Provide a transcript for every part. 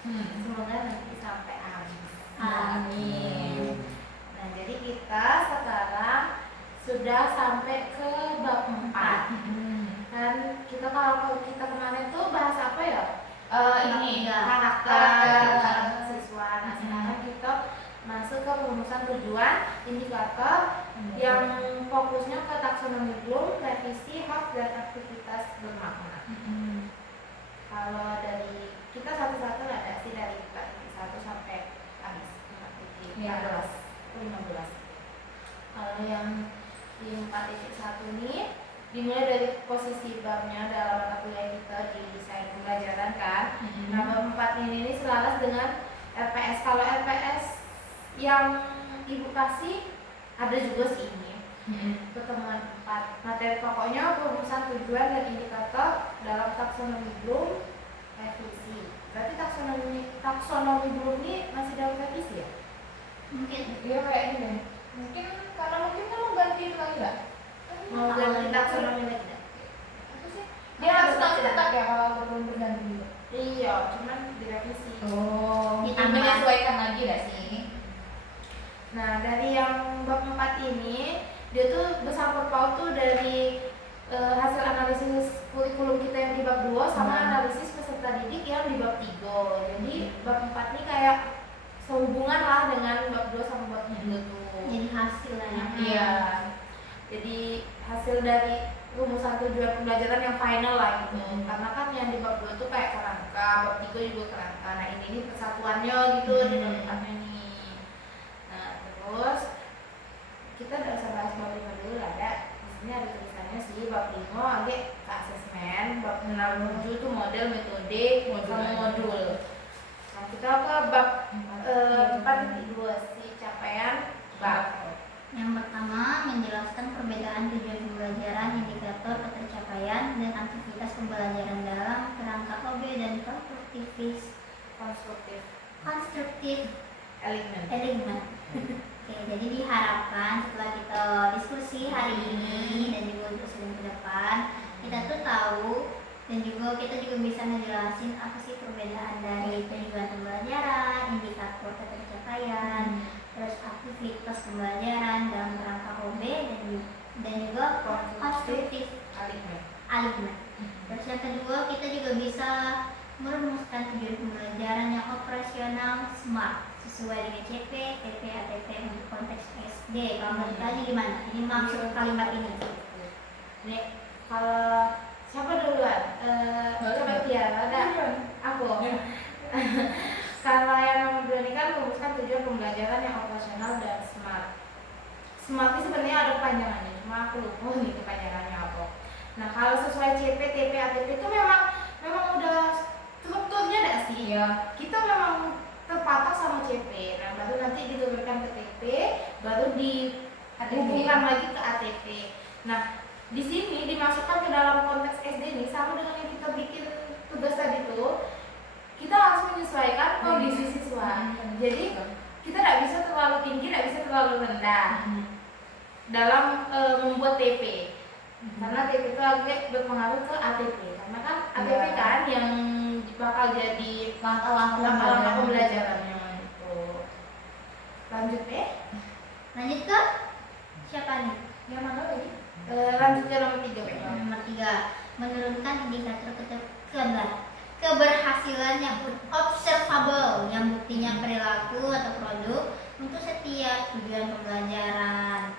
Semoga nanti sampai habis. Amin. Nah, jadi kita sekarang sudah sampai ke bab 4. Kan kita kalau kita kemarin tuh bahas apa ya? Ini karakter siswa. Nah, sekarang kita masuk ke rumusan tujuan, indikator yang fokusnya ke taksonomi Bloom, revisi, hoax, dan aktivitas bermakna. Kalau dari kita satu-satu ada sih dari 4.1 sampai habis 4.14 atau 15. Kalau yang di 4.1 ini dimulai dari posisi babnya dalam mata kuliah kita di desain pembelajaran kan. Nah, bab 4 ini selaras dengan LPS. Kalau LPS yang ibu kasih ada juga sih ini. Pertemuan 4. Materi pokoknya perumusan tujuan dan indikator dalam taksonomi Bloom revisi. Berarti taksonomi Bloom ini masih dalam revisi ya? Mungkin Iya kayaknya deh. Mungkin karena mungkin kan mau ganti itu lagi nggak? Mau ganti taksonomi lagi nggak? Apa sih? Dia harus tetap ya kalau belum berganti dulu. Iya, cuman direvisi. Oh. Kita menyesuaikan lagi nggak sih? Nah, dari yang bab 4 ini dia tuh bersangkut paut tuh dari hasil analisis kurikulum kita yang di bab 2 sama analisis peserta didik yang di bab 3. Jadi bab 4 ini kayak sehubungan lah dengan bab 2 sama bab 3 tuh. jadi hasil lah ya. Iya. Jadi hasil dari rumusan tujuan pembelajaran yang final lah gitu. Karena kan yang di bab 2 tuh kayak kerangka, bab 3 juga kerangka. Nah, ini persatuannya gitu di bab 4 ini. Nah, terus kita udah usah bahas bab 5 dulu lah ya. Di sini ada tulisannya sih bab 5 agak ke asesmen, bab 6 7 tuh model, metode, sama modul. Nah, kita ke bab 4.2 si capaian bab. Yang pertama, menjelaskan perbedaan tujuan pembelajaran, indikator ketercapaian, dan aktivitas pembelajaran dalam kerangka OB dan konstruktif elemen. Oke, jadi diharapkan setelah kita diskusi hari ini dan juga untuk sering ke depan, kita tuh tahu dan juga kita juga bisa ngejelasin apa sih perbedaan dari tujuan pembelajaran, indikator ketercapaian, terus aktivitas pembelajaran dalam kerangka OB dan juga konstruktif elemen. Terus yang kedua, kita juga bisa merumuskan tujuan pembelajaran yang operasional SMART sesuai dengan CP, TP, ATP untuk konteks SD. Kalau menurut kalian gimana? Ini maksud kalimat ini. Nih, kalau siapa duluan? Coba Tiara, ada aku. Kalau yang nomor 2 ini kan merumuskan tujuan pembelajaran yang operasional dan SMART. SMART ini sebenarnya ada kepanjangannya, cuma aku lupa nih kepanjangannya apa. Nah, kalau sesuai CP, TP, ATP itu memang udah strukturnya enggak sih? Iya. Kita memang terpatok sama CP. Nah, baru nanti diturunkan ke TP, baru dihubungkan lagi ke ATP. Nah, di sini dimasukkan ke dalam konteks SD ini sama dengan yang kita bikin tugas tadi tuh. Kita harus menyesuaikan kondisi siswa. Jadi kita tidak bisa terlalu tinggi, tidak bisa terlalu rendah dalam membuat TP. Karena TP itu agak berpengaruh ke ATP. Karena kan ATP kan yang bakal jadi langkah-langkah pembelajarannya itu. Lanjut Lanjut ke siapa nih? Yang mana lagi? Lanjut ke nomor 3 Nomor 3, menurunkan indikator keberhasilan yang observable yang buktinya perilaku atau produk untuk setiap tujuan pembelajaran.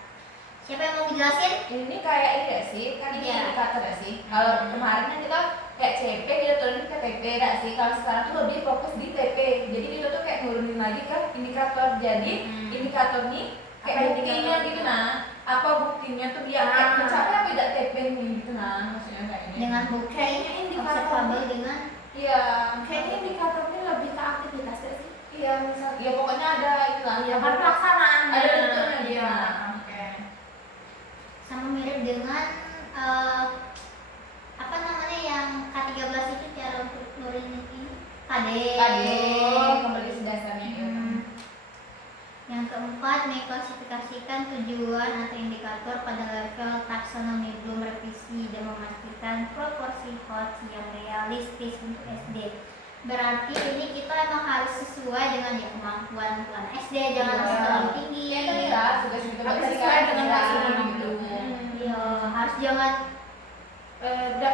Siapa yang mau dijelasin? Ini kayak ini gak sih? Kan ini indikator gak sih? Kalau kemarin kan kita kayak CP kita turunin ke TP gak sih? Kalau sekarang tuh lebih fokus di TP. Jadi kita tuh kayak nurunin lagi ke indikator. Jadi indikator nih kayak buktinya gitu nah. Apa buktinya tuh biar kayak mencapai apa tidak TP nih gitu nah. Maksudnya kayak ini. Dengan bukti Kayaknya indikator observable dengan kayaknya indikatornya lebih ke aktivitas gak sih? Iya, misal ya pokoknya ada itu lah. Ya kan pelaksanaannya. Ada bentuknya Iya. Oke. sama mirip dengan apa namanya yang K13 itu cara untuk nurunin ini KD. Kembali sedasarnya gitu. Yang keempat, mengklasifikasikan tujuan atau indikator pada level taksonomi Bloom revisi dan memastikan proporsi HOT yang realistis untuk SD. Berarti ini kita emang harus sesuai dengan ya kemampuan anak SD, jangan Iya. langsung terlalu tinggi. Ya itu ya, tugas itu Tapi sesuai dengan taksonomi Bloom. Iya, harus jangan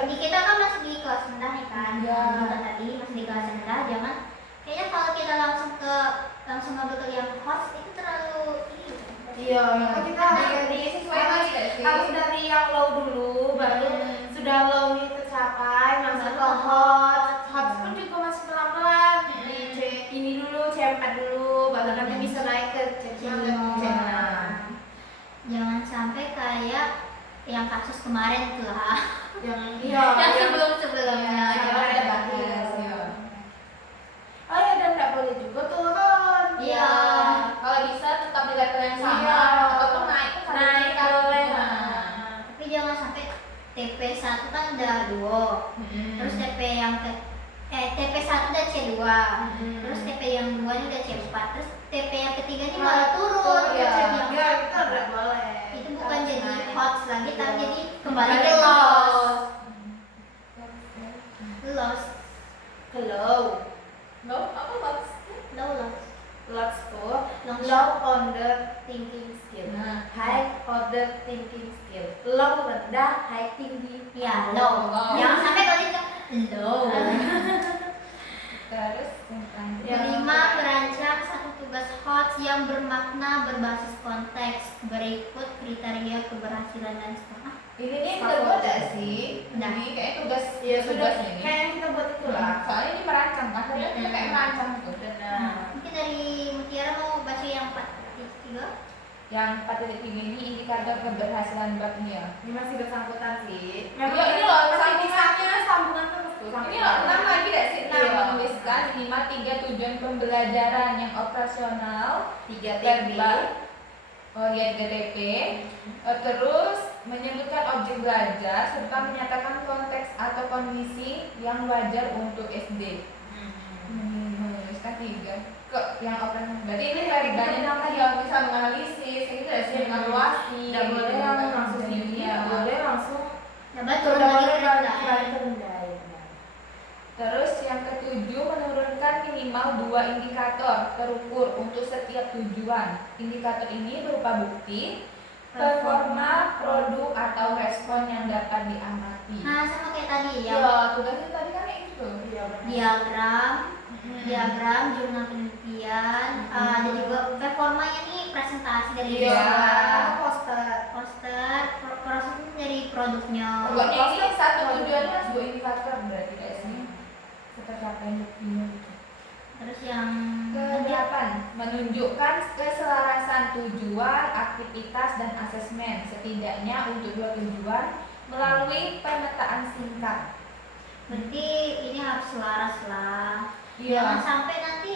di kita kan masih di kelas rendah nih kan. Iya. Kita tadi masih di kelas rendah, jangan kayaknya kalau kita langsung ngambil ke yang host itu terlalu ini. Iya, maka kita harus harus dari yang low dulu, baru sudah low ini tercapai, masuk ke hot. Hot pun juga masih pelan-pelan. Ini dulu, C4 dulu, baru nanti bisa naik ke C5, C6. Jangan sampai kayak yang kasus kemarin tuh lah. Yang sebelum-sebelumnya. Jangan ada batas. Oh ya, dan nggak boleh juga turun. Iya. Kalau bisa tetap di level yang sama Iya. ataupun naik ke satu Naik tingkat. boleh. Tapi jangan sampai TP1 kan udah duo. Terus TP1 udah C2. Terus TP yang 2 ini udah C4. Terus TP yang ketiga ini malah turun ke Iya. C3. Ya, itu nggak boleh. Itu bukan jadi hot lagi, tapi Iya. jadi kembali ke Balik loss. Loss. Hello. Low apa loss? Loss. Lots tuh Long low on the thinking skill, Nah. high on the thinking skill. Low rendah, high tinggi. Ya, low. Low. Jangan sampai kalau itu low. Terus yang terakhir. Ya. Kelima, merancang satu tugas hot yang bermakna berbasis konteks. Berikut kriteria keberhasilan dan sekolah. Ini nih terbuat gak sih? Udah. Jadi kayak tugas Ya sudah, tugas ini. kayak yang kita buat itu lah. Soalnya ini merancang kan, saya Hmm. kayak merancang tuh. Benar. Mungkin dari Mutiara mau baca yang 4.3. Yang 4.3 ini indikator keberhasilan babnya ya. Ini masih bersangkutan sih. Iya, ini loh, masih sambungannya. sambungan terus tuh. Ini loh, 6 lagi gak sih? 6 Iya. menuliskan minimal 3 tujuan pembelajaran yang operasional, 3 verbal, lihat GTP, terus menyebutkan objek belajar serta menyatakan konteks atau kondisi yang wajar untuk SD. Menuliskan 3 ke yang operasional. Berarti ini verbal yang tadi yang bisa menganalisis, itu gak sih evaluasi. Tidak boleh gitu yang kan. langsung tinggi, Iya. tidak boleh langsung. Coba turun Tidak lagi boleh ke rendah. balik ke rendah. Ya, benar. Terus yang ketujuh, menurunkan minimal 2 indikator terukur untuk setiap tujuan. Indikator ini berupa bukti, performa, produk, atau respon yang dapat diamati. Nah, sama kayak tadi ya. Iya, tugasnya tadi kan kayak gitu. Iya, benar. Diagram, jurnal penelitian, ada juga performanya nih presentasi dari Iya. siswa, Poster. proses dari produknya. Pokoknya ini satu tujuannya harus 2 indikator berarti kayak sini. Tercapai buktinya gitu. Terus yang Kedelapan, menunjukkan keselarasan tujuan, aktivitas, dan asesmen setidaknya untuk 2 tujuan melalui pemetaan singkat. berarti ini harus selaras lah. Iya. Jangan sampai nanti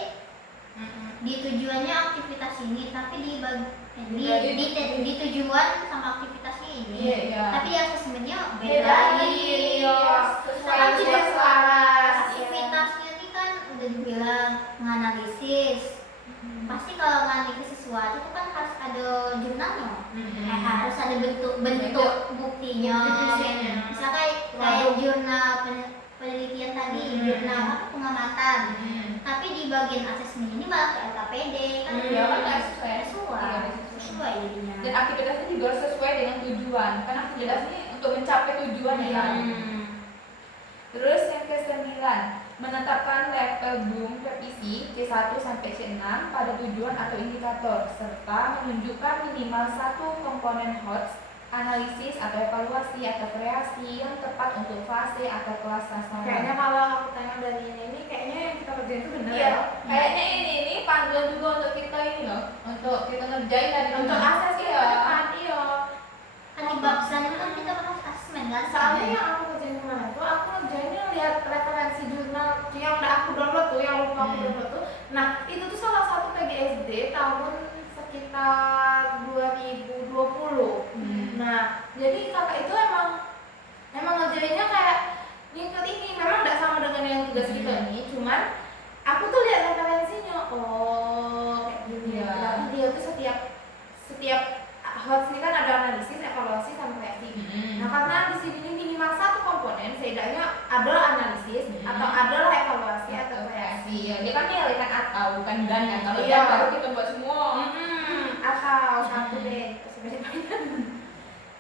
di tujuannya aktivitas ini, tapi di tujuan sama aktivitasnya ini. Iya, iya. Tapi di asesmennya beda Beda lagi. lagi. Sesuai Sama dengan juga selaras. aktivitasnya ini kan udah dibilang menganalisis. Pasti kalau menganalisis sesuatu itu kan harus ada jurnalnya. Harus ada bentuk buktinya. Buktinya. Misalkan kayak jurnal penelitian tadi, jurnal apa pengamatan. Tapi di bagian asesmen ini malah ke LKPD kan. Iya, kan nggak sesuai. Sesuai jadinya. Dan aktivitasnya juga harus sesuai dengan tujuan. Karena aktivitas ini untuk mencapai tujuan ya kan. Terus yang ke-9, menetapkan level Bloom revisi C1 sampai C6 pada tujuan atau indikator serta menunjukkan minimal 1 komponen HOTS, analisis atau evaluasi atau kreasi yang tepat untuk fase atau kelas nasional. Kayaknya kalau aku tanya dari ini kayaknya yang kita kerjain itu benar Iya, ya. kayaknya ini panduan juga untuk kita ini loh, untuk kita ngerjain dari Untuk rumah. akses ke Iya. depan, iya. Kan di bab selanjutnya kan kita bahas asesmen kan. Soalnya yang aku kerjain kemarin tuh aku ngerjainnya lihat referensi jurnal yang udah aku download tuh, yang lupa aku download tuh. Nah, itu tuh salah satu PGSD tahun sekitar 2020. Nah, jadi kakak itu emang ngerjainnya kayak ngikut ini, memang nggak sama dengan yang tugas kita ini, cuman aku tuh lihat referensinya, oh kayak gini. Iya. Berarti dia tuh setiap HOTS ini kan ada analisis, evaluasi, sama kreasi. Nah, karena di sini minimal 1 komponen, setidaknya ada analisis atau ada evaluasi atau kreasi sih, ya dia kan milih kan atau bukan dan kan. Kalau Iya. dan baru kita buat semua. Atau satu deh.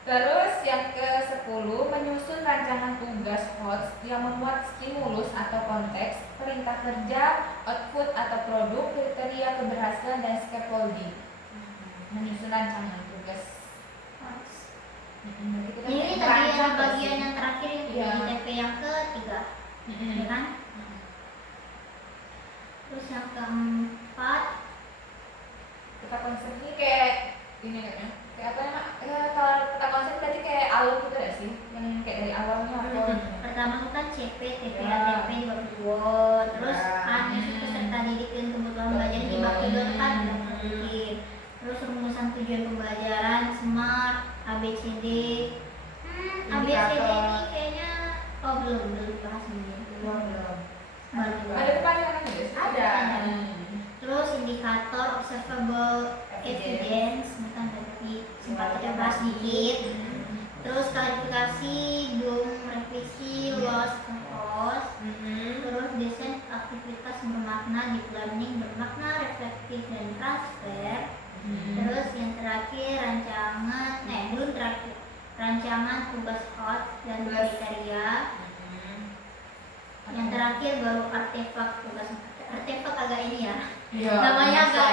Terus yang ke-10, menyusun rancangan tugas HOTS yang memuat stimulus atau konteks, perintah kerja, output atau produk, kriteria keberhasilan dan scaffolding. Menyusun rancangan tugas. Berarti kita Ini tadi merancang yang nggak bagian sih? yang terakhir itu Iya. di TP yang ketiga, ya kan? Terus yang keempat, Peta konsep ini kayak ini kayaknya. Kayak apa namanya? Kalau peta konsep berarti kayak alur gitu ya sih? Yang kayak dari awalnya apa? pertama itu kan CP, TP, Ya. ATP baru dua, terus Ya. A-nya itu peserta didik dan kebutuhan belajar dibagi dua kan, bikin. Terus rumusan tujuan pembelajaran, SMART, ABCD. ABCD ini kayaknya belum bahas ini. Belum. Baru. Ada kepanjangan nggak sih? Ada. Terus indikator observable evidence, ini kan tadi sempat kita bahas dikit. Terus klarifikasi, belum revisi, loss, compose. Terus desain aktivitas bermakna, deep learning bermakna, reflektif dan transfer. Terus yang terakhir belum terakhir rancangan tugas hot dan kriteria. Yang terakhir baru artefak tugas. Artefak agak ini ya. Iya. Namanya agak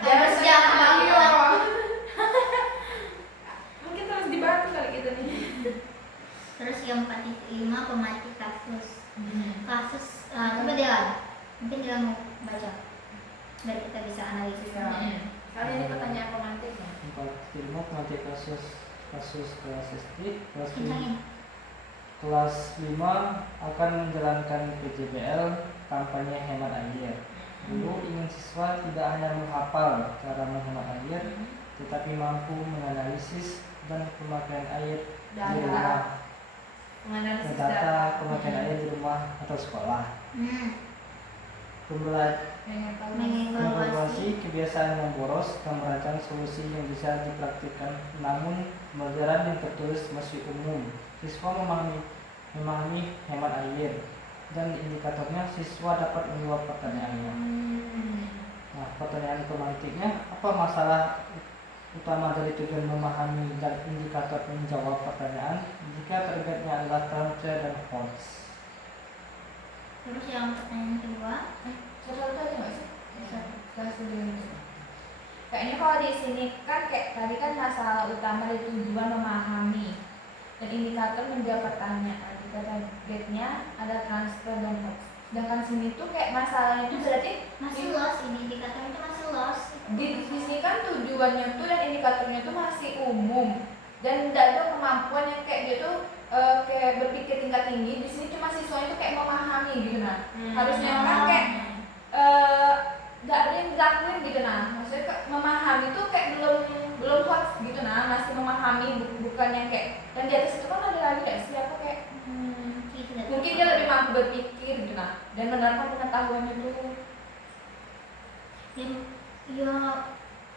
Jangan sejarah banget. Mungkin terus dibantu kali kita nih. Terus yang 45 pemati kasus. Kasus coba dia mungkin dia mau baca biar kita bisa analisis. Soalnya ini pertanyaan pemantik ya. 45 pemati kasus kelas SD, Kencangin. kelas 5 akan menjalankan PJBL kampanye hemat air. Guru ingin siswa tidak hanya menghafal cara menghemat air, tetapi mampu menganalisis dan pemakaian air di rumah, Menganalisis data pemakaian air di rumah atau sekolah. Mengevaluasi kebiasaan yang boros dan merancang solusi yang bisa dipraktikkan. Namun pembelajaran yang tertulis masih umum. Siswa memahami hemat air dan indikatornya siswa dapat menjawab pertanyaannya. Nah, pertanyaan pemantiknya, apa masalah utama dari tujuan memahami dan indikator menjawab pertanyaan jika targetnya adalah transfer dan HOTS? Terus yang pertanyaan kedua, Satu aja nggak sih? Bisa. Kelas 9 itu. Kayaknya kalau di sini kan kayak tadi kan masalah utama dari tujuan memahami dan indikator menjawab pertanyaan. Jika targetnya ada transfer dan hoax. Sedangkan sini tuh kayak masalahnya itu berarti masih loss, ini indikator itu masih loss. di sini kan tujuannya tuh dan indikatornya tuh masih umum dan tidak ada kemampuan yang kayak dia tuh kayak berpikir tingkat tinggi. Di sini cuma siswanya tuh kayak memahami gitu nah. Harusnya kan kayak nggak ada yang dilakuin gitu nah. Maksudnya memahami tuh kayak belum hot gitu nah, masih memahami bukan yang kayak. Dan di atas itu kan ada lagi ya siapa kayak mungkin dia lebih mampu berpikir gitu nah dan menerapkan pengetahuannya tuh. Ya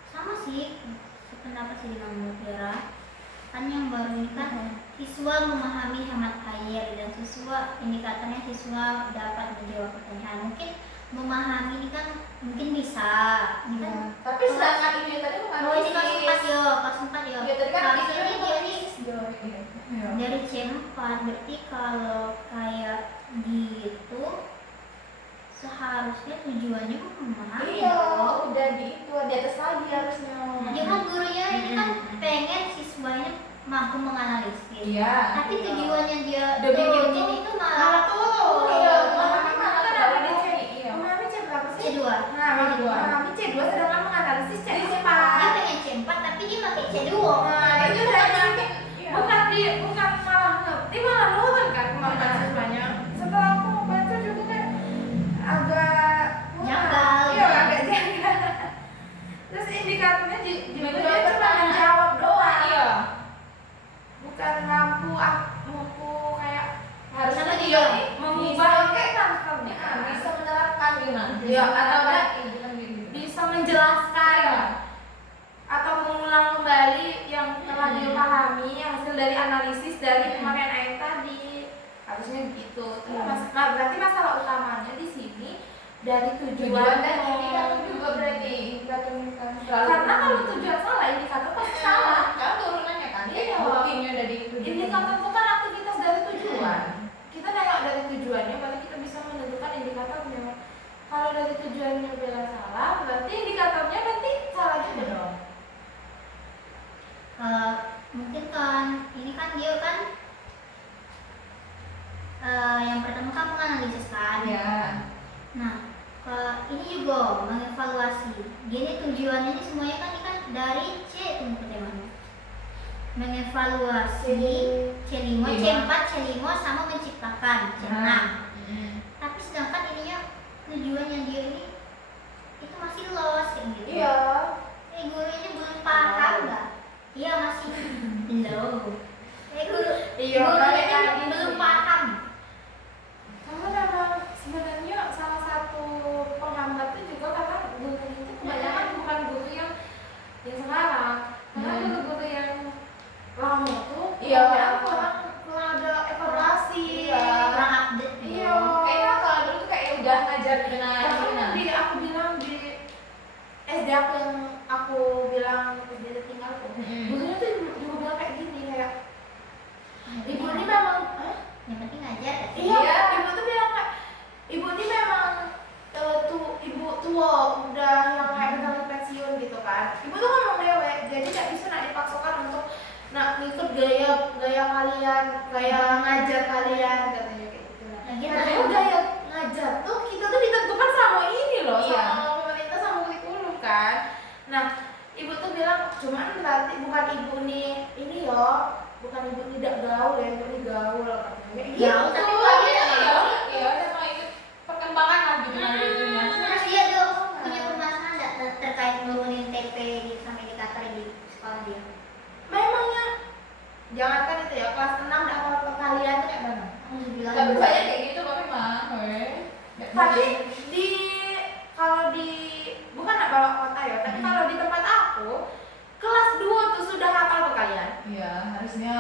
sama sih, sependapat sih dengan Mutiara. Kan yang baru ini kan siswa memahami hemat air dan siswa indikatornya siswa dapat menjawab pertanyaan. Mungkin memahami ini kan mungkin bisa. Ini kan Tapi sedangkan ini tadi bukan ini kelas 4 yo, kelas 4 yo. Ya tadi kan Kelas ini dia nih Iya. dari C4, berarti kalau kayak gitu seharusnya tujuannya memahami. Iya, udah di itu di atas lagi harusnya. Ya kan gurunya ini kan pengen siswanya mampu menganalisis. Iya. Tapi tujuannya dia Udah bikin turunin tuh, itu malah tuh. Iya, Memahami malah kan ada ada di di C. Iya. Memahami C berapa sih? C2. Nah, memahami C2 sedangkan menganalisis Dia C4. pengen C4 tapi dia pakai C2. Nah, itu udah Iya. bukan malah ngerti, malah nurun kan kemampuan siswanya. Setelah aku baca juga kayak agak Janggal. Iya, agak janggal. Terus indikatornya juga dia Menjawab cuma pertanyaan. menjawab doang. Iya. Bukan mampu kayak Harusnya Sama dia dia nih mengubah bisa kayak transfernya. bisa menerapkan gitu nah. Iya, atau enggak gitu. bisa menjelaskan atau mengulang kembali yang telah dipahami hasil dari analisis dari pemakaian air tadi. Harusnya gitu. Berarti masalah utamanya di sini dari Tujuan dan tujuan. indikator juga berarti indikator kan Karena kalau tujuan salah, indikator pasti salah. Kalau turunannya kan Iya. buktinya dari tujuan. Indikator itu kan aktivitas dari tujuan. Kita nengok dari tujuannya, berarti kita bisa menentukan indikatornya. Kalau dari tujuannya bela salah, berarti indikatornya berarti salah juga dong. Mungkin kan ini kan dia kan yang pertama kan menganalisis kan. Ya. Nah, ini juga mengevaluasi. Gini tujuannya ini semuanya kan ini kan dari C itu teman-teman. Mengevaluasi C5, C4, C5 sama menciptakan C6. Tapi sedangkan ininya tujuannya dia ini itu masih los kayak gitu. Iya. Gurunya belum paham nggak? Iya masih belum. Guru Iya, gurunya kayak gitu belum sih. paham. Karena memang sebenarnya salah satu penghambat itu juga karena guru itu kebanyakan bukan guru yang sekarang. Karena guru-guru yang lama tuh Iya. kurang ada evaluasi. Iya. Kurang update. Iya. Kayaknya kalau dulu tuh kayak udah ngajar dengan Bahkan di aku bilang di SD aku yang aku bilang di tinggal tuh, gurunya tuh juga bilang kayak gini kayak ibu ini memang, Yang penting ngajar. iya, ibu tuh bilang kayak ibu ini memang ibu tua udah yang kayak bentar pensiun gitu kan. Ibu tuh ngomong dewek, jadi nggak bisa nak dipaksakan untuk nak ngikut gaya kalian, gaya ngajar kalian katanya kayak gitu. Padahal gaya ngajar tuh kita tuh ditentukan sama ini loh, Iya. sama pemerintah sama kurikulum kan. Nah, ibu tuh bilang cuman berarti bukan ibu nih ini ya, bukan ibu tidak gaul ya, ibu ini gaul katanya. Gaul, tapi kalau dia ya udah mau ikut perkembangan lah gitu itunya. Terus dia tuh punya permasalahan nggak terkait nurunin TP sama indikator di sekolah dia? Memangnya jangankan itu ya, kelas 6 ada apa kalian tuh kayak mana? Alhamdulillah. Tapi banyak kayak gitu kok memang. Tapi di kalau di bukan nak bawa kota ya, tapi kalau di tempat aku kelas 2 tuh sudah hafal tuh kalian. Iya, harusnya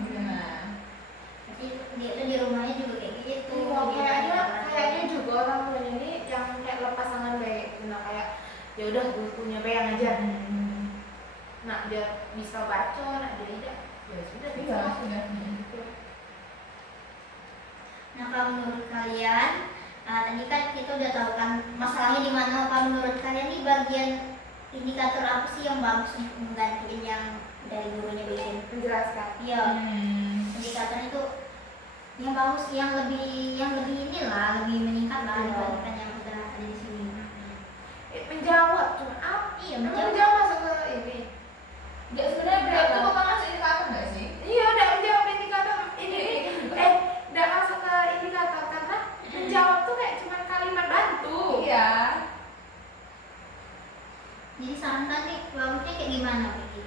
gitu nah. Tapi dia tuh di rumahnya juga kayak gitu. Iya, kayaknya juga orang tuanya ini yang kayak lepas tangan baik, nah kayak ya udah gurunya baik yang ngajar. Nah dia bisa baca, nah dia tidak, ya sudah Iya, bisa. sudah. Nah kalau menurut kalian, tadi kan kita udah tahu kan masalahnya di mana. Kalau menurut kalian nih bagian indikator apa sih yang bagus untuk menggantiin yang dari gurunya bikin? Menjelaskan. Iya, indikator itu yang bagus, yang lebih inilah, lebih meningkat lah dibandingkan yang udah ada di sini. Menjawab cuma apa? Iya, Menjawab masuk ke ini. Ya sebenarnya beliau tuh bakal ngasih indikator nggak sih? Iya, udah menjawab indikator ini. Udah masuk ke indikator karena menjawab tuh kayak cuma kalimat bantu. Iya. Jadi sarankan nih bagusnya kayak gimana Vicky?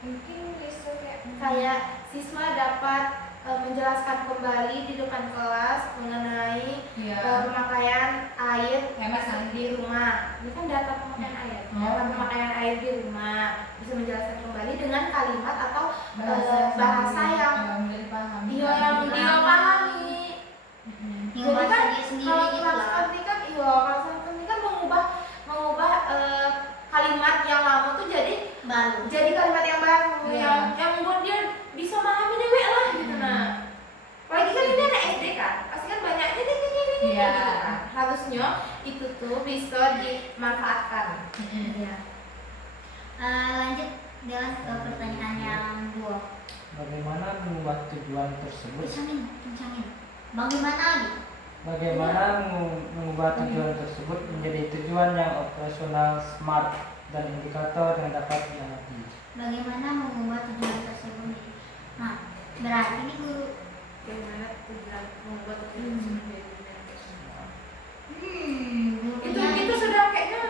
Mungkin bisa Kayak siswa dapat menjelaskan kembali di depan kelas mengenai pemakaian air Hemat air. di rumah. Ini kan data pemakaian air. Data pemakaian air di rumah bisa menjelaskan kembali dengan kalimat atau bahasa yang mudah dipahami. dia pahami. Yang Jadi bahasa kan dia sendiri kalau gitu kelas lah. seperti kan mengubah kalimat yang lama tuh jadi kalimat yang baru Iya. yang buat dia bisa memahami dewek lah gitu. Nah, apalagi kan ini anak SD kan, pasti kan banyaknya Iya. gitu kan. Harusnya itu tuh bisa dimanfaatkan. Iya. Lanjut dengan ke pertanyaan yang 2. Bagaimana mengubah tujuan tersebut? Kencangin. Bagaimana gitu? Bagaimana mengubah tujuan tersebut menjadi tujuan yang operasional, smart, dan indikator yang dapat diamati? Bagaimana mengubah tujuan tersebut? Nah, berarti ini guru. Bagaimana tujuan membuat tujuan menjadi tujuan personal? Gurunya Itu sudah kayaknya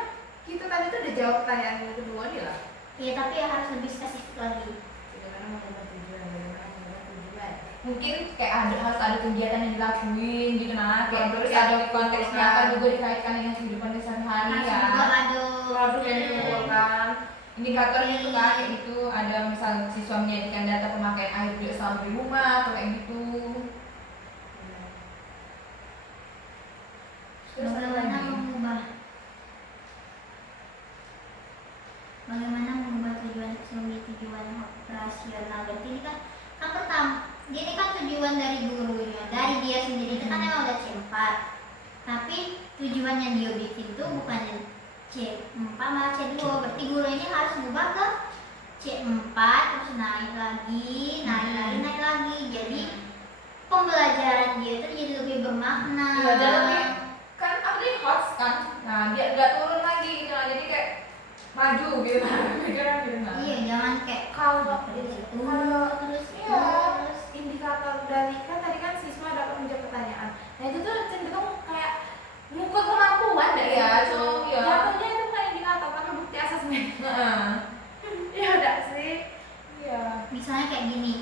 kita tadi tuh udah jawab pertanyaan yang kedua nih lah. Iya, tapi harus lebih spesifik lagi. Bagaimana mengubah tujuan? Mungkin kayak harus ada kegiatan yang dilakuin gitu nah, kayak terus Ya, ada konteksnya kan. apa juga dikaitkan dengan kehidupan sehari-hari Harus ya. juga ada Produk yang dikumpulkan. Indikatornya itu kan kayak gitu, ada misal siswa menjadikan data pemakaian air juga selama di rumah atau kayak gitu. Terus ada bagaimana lagi? yang dia bikin tuh bukan C4 malah C2, berarti gurunya harus ngubah ke C4 terus naik lagi, naik lagi. Jadi pembelajaran dia tuh jadi lebih bermakna. Iya, dan lebih kan apa nih hot kan, nah dia nggak turun lagi gitu, nah, jadi kayak maju gitu, pikiran gitu. Nah. Iya, jangan kayak Kalau terus iya, indikator dari kan tadi kan siswa dapat menjawab pertanyaan. Nah itu tuh cenderung kayak mengukur kemampuan deh. Iya, gitu. iya. Jatuhnya itu bukan indikator tapi bukti asesmen. Iya udah sih. Iya. misalnya kayak gini,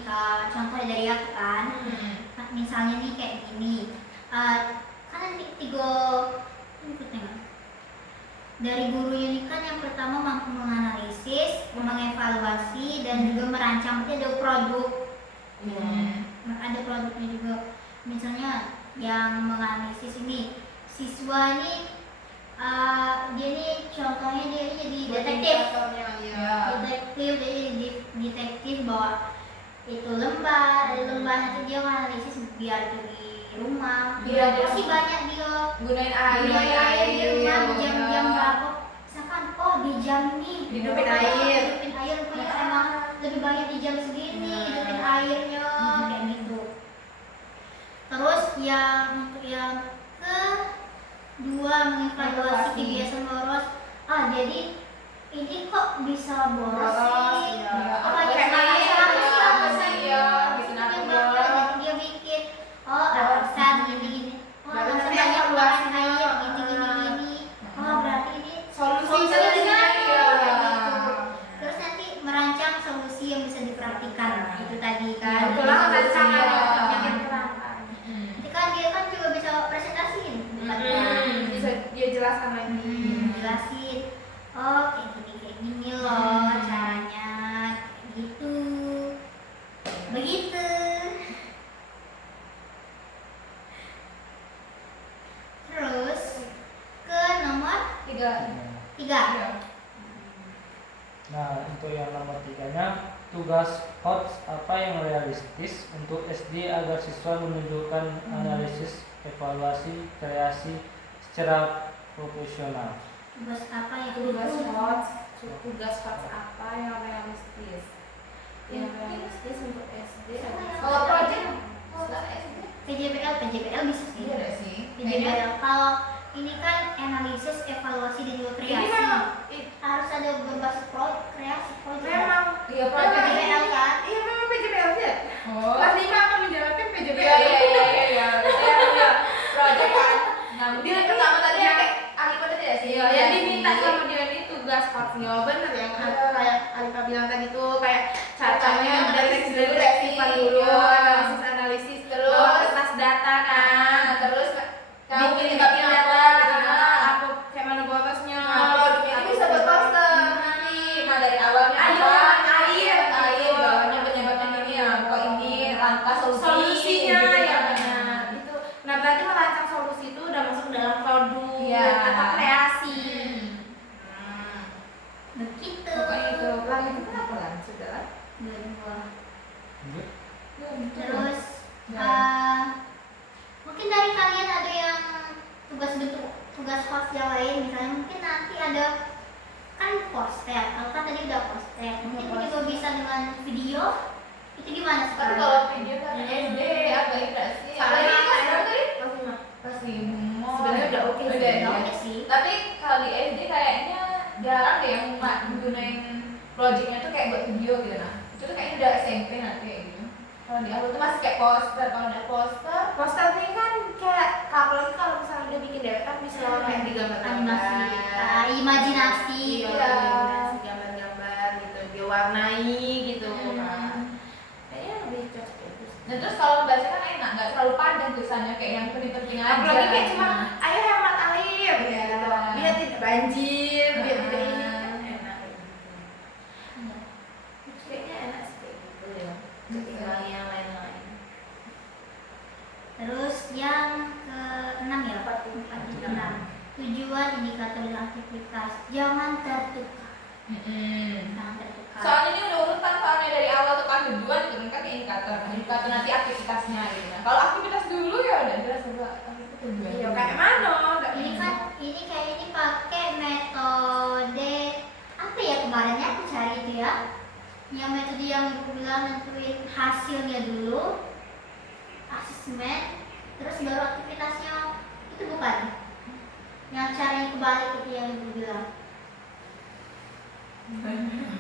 contoh dari aku kan. Misalnya nih kayak gini, kan ada tiga inputnya kan? Dari gurunya ini kan yang pertama mampu menganalisis, mengevaluasi, dan juga merancang. Berarti ada produk. Ada produknya juga. Misalnya yang menganalisis ini siswa ini dia nih contohnya dia ini jadi detektif. Detektif bawa itu lembar, dari lembar nanti dia menganalisis biar itu di rumah. Iya, Pasti banyak dia gunain air di rumah di jam-jam berapa. Misalkan di jam nih Hidupin air. hidupin air rupanya emang lebih banyak di jam segini hidupin airnya kayak gitu. Terus untuk yang kedua mengevaluasi kebiasaan boros. Jadi ini kok bisa boros sih? Kayak apa sih? bikin Jadi aku dia bikin alasan gini. Alasan banyak keluarin air gini. Berarti ini Solusinya gitu. Terus nanti merancang solusi yang bisa diperhatikan. Itu tadi kan. Pulang rancangan Iya. yang diterangkan. Nanti kan dia kan juga bisa presentasiin. Bisa dia jelaskan lagi. Jelasin. Kayak gini loh caranya. Gitu. Begitu. Terus ke nomor 3. Nah, untuk yang nomor 3-nya, tugas HOTS apa yang realistis untuk SD agar siswa menunjukkan analisis, evaluasi, kreasi secara profesional. Tugas apa yang Tugas HOTS apa yang realistis? Yang realistis untuk SD Kalau project PJBL bisa sih. iya deh sih. PJBL kalau ini kan analisis, evaluasi dan juga Ini kreasi. memang Harus ada berbasis kreasi project. memang Iya project PJBL kan. Iya memang PJBL ya. Oh. Kelas 5 akan menjalankan Iya PJBL. iya. Iya. Project kan. Nah, dia pertama tadi yang kayak Alipa tadi ya sih. Iya, yang diminta sama dia ini tugas HOTS-nya bener ya. Kayak Alifa bilang tadi tuh kayak caranya deteksi dulu, dulu, analisis Terus bawa kertas data kan. terus Bikin bikin data, apa? apa kayak mana borosnya. Nah, produknya ini bisa buat poster nanti. Nah, dari awalnya Air, bawahnya penyebabnya ini ya, pokok ini langkah solusinya gitu ya kan. benar. Itu. Nah, berarti merancang solusi itu udah masuk dalam produk Iya. atau kreasi. Begitu. Pokoknya itu. Lah itu kenapa lah? Sudah lah. Dua. Lanjut. Terus Ya. mungkin dari kalian ada yang tugas host yang lain, misalnya mungkin nanti ada kan poster. Kalau kan tadi udah poster, mungkin juga bisa dengan video. Itu gimana Kan sekarang? kalau video kan SD apa enggak sih? Sama Apalagi kelas kelas berapa tadi? Kelas 5. Pasti Sebenarnya udah oke sih. Udah Oke sih. Tapi kalau di SD kayaknya jarang deh yang gunain projectnya tuh kayak buat video gitu. Nah itu tuh kayaknya udah SMP nanti kayak gitu. Kalau di awal tuh masih kayak poster. Kalau ada poster Poster ini kan kayak apalagi kalau misalnya udah bikin dewek kan bisa kayak digambar Animasi, imajinasi. Iya, gambar-gambar gitu, diwarnai gitu kan. Kayaknya lebih cocok itu sih. nah terus kalau baca kan enak, nggak terlalu panjang tulisannya kayak yang penting-penting aja. Apalagi kayak cuma ayo hemat air Iya. gitu. Biar tidak banjir, biar tidak ini Nah. kan enak kayak gitu. Kayaknya enak sih kayak gitu ya. Ketimbang yang lain-lain. Terus yang ke-6 ya, 4 tujuan indikator dan aktivitas. Jangan tertukar. Jangan tertukar. Soalnya ini udah urutan soalnya dari awal tuh kan tujuan diturunkan ke indikator. Nah, indikator nanti aktivitasnya gitu. Nah, kalau aktivitas dulu ya udah jelas juga itu tujuan. Iya kayak mana? Ini kan ini yang metode yang ibu bilang nentuin hasilnya dulu, asesmen, terus baru aktivitasnya, itu bukan yang caranya kebalik itu yang ibu bilang.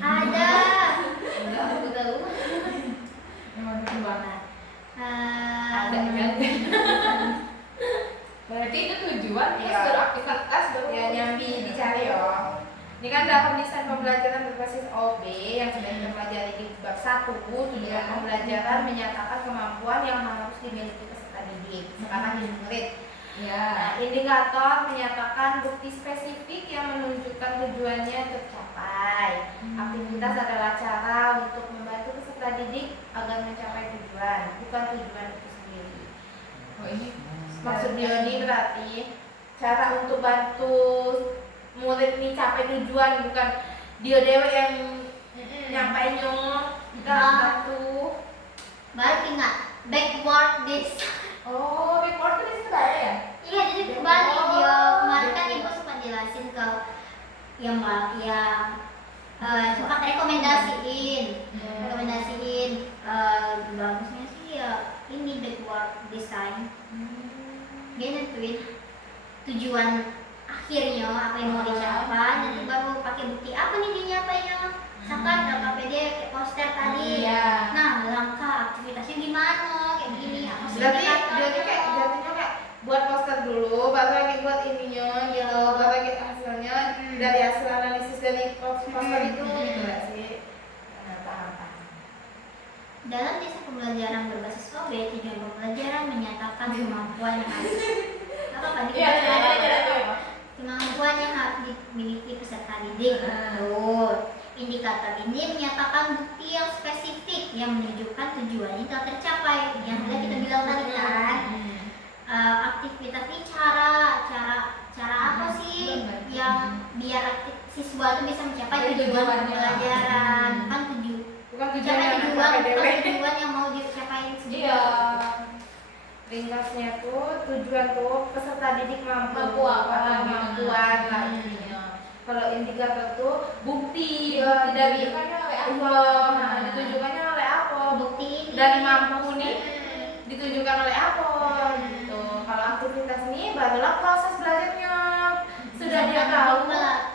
Ada. Enggak, aku tahu. Emang itu banget. Ada kan? Berarti itu tujuan terus Iya. baru aktivitas baru Ya nyambi dicari ya. Ini kan dalam desain pembelajaran berbasis OB yang sudah kita pelajari di bab 1, tujuan Iya. pembelajaran menyatakan kemampuan yang harus dimiliki peserta didik. Sekarang di murid. ya. Nah, indikator menyatakan bukti spesifik yang menunjukkan tujuannya tercapai. Aktivitas adalah cara untuk membantu peserta didik agar mencapai tujuan, bukan tujuan itu sendiri. Oh ini Maksud Dioni berarti cara untuk bantu murid ini capai tujuan, bukan dia dewe yang nyampainya, kita bantu. Baru ingat backward this. oh report itu sebenarnya ya? Iya, jadi kembali dia kemarin kan ibu sempat jelasin ke yang sempat rekomendasiin bagusnya sih ya ini backward design. Dia nentuin tujuan akhirnya apa yang mau dicapai, nanti baru pakai bukti apa nih dia nyapainya. Misalkan KPD kayak poster tadi. Iya. Nah, langkah aktivitasnya gimana kayak gini. Berarti dia kayak jatuhnya kayak buat poster dulu, baru lagi buat ininya gitu, baru lagi hasilnya dari hasil analisis dari poster itu gitu nggak sih? Nah, paham. Dalam desain pembelajaran berbasis OB, tujuan pembelajaran menyatakan kemampuan yang harus Iya, kemampuan yang harus dimiliki peserta didik. Betul. Indikator ini menyatakan bukti yang spesifik yang menunjukkan tujuannya telah tercapai. Yang sudah kita bilang tadi kan. Aktivitas ini cara apa sih yang biar siswa itu bisa mencapai tujuan pembelajaran, bukan Bukan tujuan yang mau dicapai sendiri. Iya. Ringkasnya tuh tujuan tuh peserta didik mampu Kemampuan. lah intinya. Kalau indikator tuh bukti Iya, dari ditunjukkannya oleh apa? Iya, ditunjukkannya oleh apa? Bukti ini Dari mampu nih ditunjukkan oleh apa gitu. Kalau aktivitas ini barulah proses belajarnya sudah dia tahu.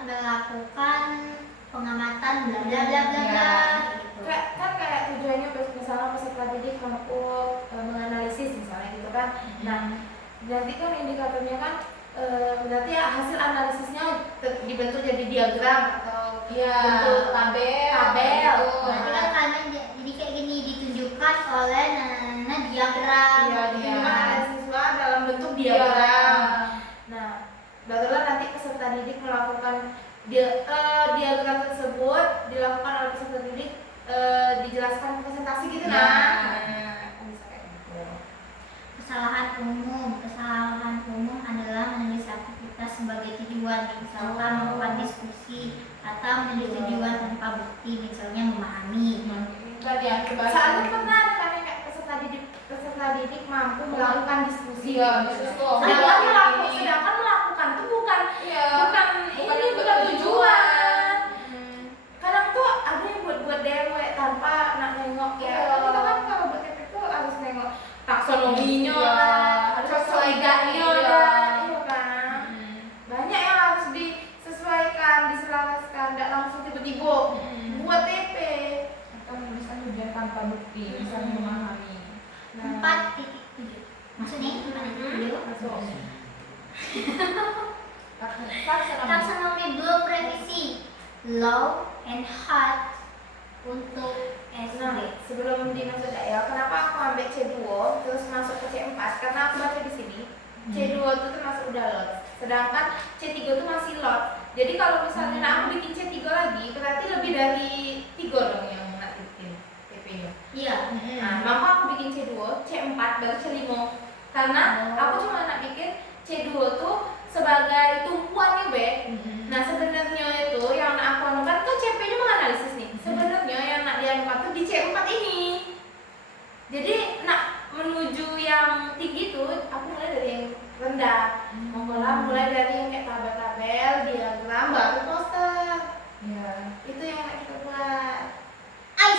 melakukan pengamatan bla bla bla bla bla gitu. Kayak tujuannya misalnya peserta didik mampu menganalisis misalnya gitu kan. Nah, nanti kan indikatornya kan berarti ya hasil analisisnya dibentuk jadi diagram atau bentuk tabel. Berarti kan karena jadi kayak gini ditunjukkan oleh diagram. Iya, ditunjukkan oleh siswa dalam bentuk diagram. Nah, barulah nanti peserta didik melakukan diagram tersebut dilakukan oleh peserta didik, dijelaskan presentasi gitu nah. Bisa kayak gitu. Kesalahan umum adalah menulis aktivitas sebagai tujuan, misalkan melakukan diskusi atau menulis tujuan tanpa bukti, misalnya memahami. Tadi yang Soalnya pernah ada kan yang kayak peserta didik mampu melakukan diskusi. Iya, diskusi. Sedangkan melakukan tuh bukan tujuan. Kadang tuh ada yang buat dewek tanpa nak nengok ya. Iya. Kita kan kalau buat TP tuh harus nengok taksonominya, harus sesuaikannya sesuaikan, iya kan. Banyak yang harus disesuaikan, diselaraskan, tidak langsung tiba-tiba buat TP. Atau menuliskan tujuan tanpa bukti, misalnya memahami. 4.7 maksudnya Masuk. taksonomi belum revisi low and hard untuk SD. Nah, sebelum dimasuk ya, kenapa aku ambil C2 terus masuk ke C4? Karena aku baca di sini C2 itu termasuk udah lot, sedangkan C3 itu masih lot. Jadi kalau misalnya aku bikin C3 lagi, berarti lebih dari 3 dong yang nak bikin TP-nya. Iya. Nah, maka aku bikin C2, C4 baru C5. Karena aku cuma nak bikin C2 tuh sebagai tumpuannya Be. Nah, sebenarnya itu yang nak aku anukan tuh CP-nya menganalisis nih. Sebenarnya yang nak dianukan tuh di C4 ini. Jadi nak menuju yang tinggi tuh aku mulai dari yang rendah. Mulai dari yang kayak tabel-tabel, diagram, baru poster. Iya. Itu yang nak kita buat. I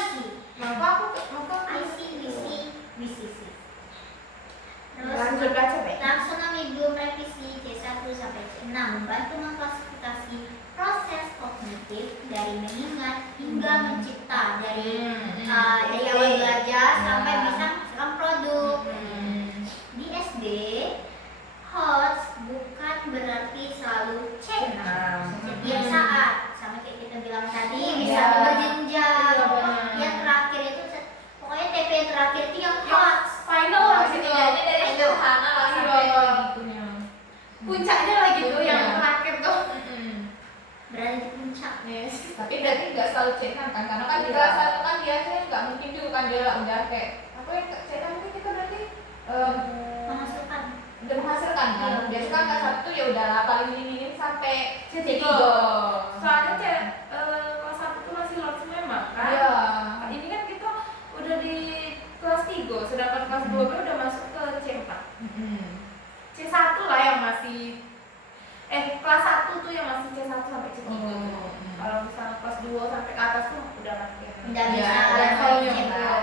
membantu mengklasifikasi proses kognitif dari mengingat hingga mencipta dari awal belajar sampai bisa menghasilkan produk. Di SD, HOTS bukan berarti selalu C6 setiap saat, sama kayak kita bilang tadi, bisa berjenjang. Yang terakhir itu pokoknya TP yang terakhir itu yang HOTS final lah gitu. Jadi dari sederhana lah sampai begitunya. Puncaknya lah gitu yang terakhir tuh. berada di puncak. Tapi berarti nggak selalu C6 kan, karena kan di kelas 1 kan biasanya nggak mungkin juga kan dia udah kayak apa ya C6 ini kita berarti Menghasilkan. udah menghasilkan kan. Biasanya kan kelas 1 tuh ya udah paling minim sampai C3. Soalnya kelas 1 tuh masih lost memang kan. Iya. Ini kan kita udah di kelas 3, sedangkan kelas 2 udah masuk ke C4. C1 lah yang masih kelas 1 tuh yang masih C1 sampai C3 tuh. Kalau misalnya kelas 2 sampai ke atas tuh udah mati. Tidak bisa udah lagi soalnya cemburu.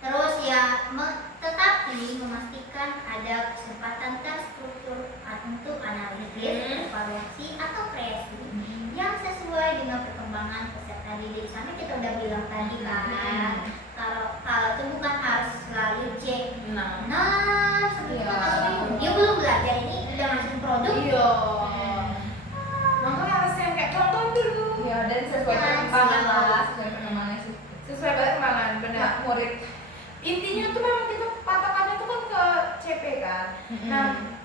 Terus ya tetapi memastikan ada kesempatan terstruktur untuk analisis, evaluasi atau kreasi yang sesuai dengan perkembangan peserta didik. Sampai kita udah bilang tadi kan, kalau itu bukan harus selalu cek. Nah, sebetulnya dia belum belajar ini udah masuk produk. Iya. Makanya harus yang kayak contoh dulu. Iya, dan sesuai perkembangan lah, sesuai perkembangan sih. Sesuai perkembangan, benar. Nah, murid Intinya tuh memang kita patokannya tuh kan ke CP kan. Nah,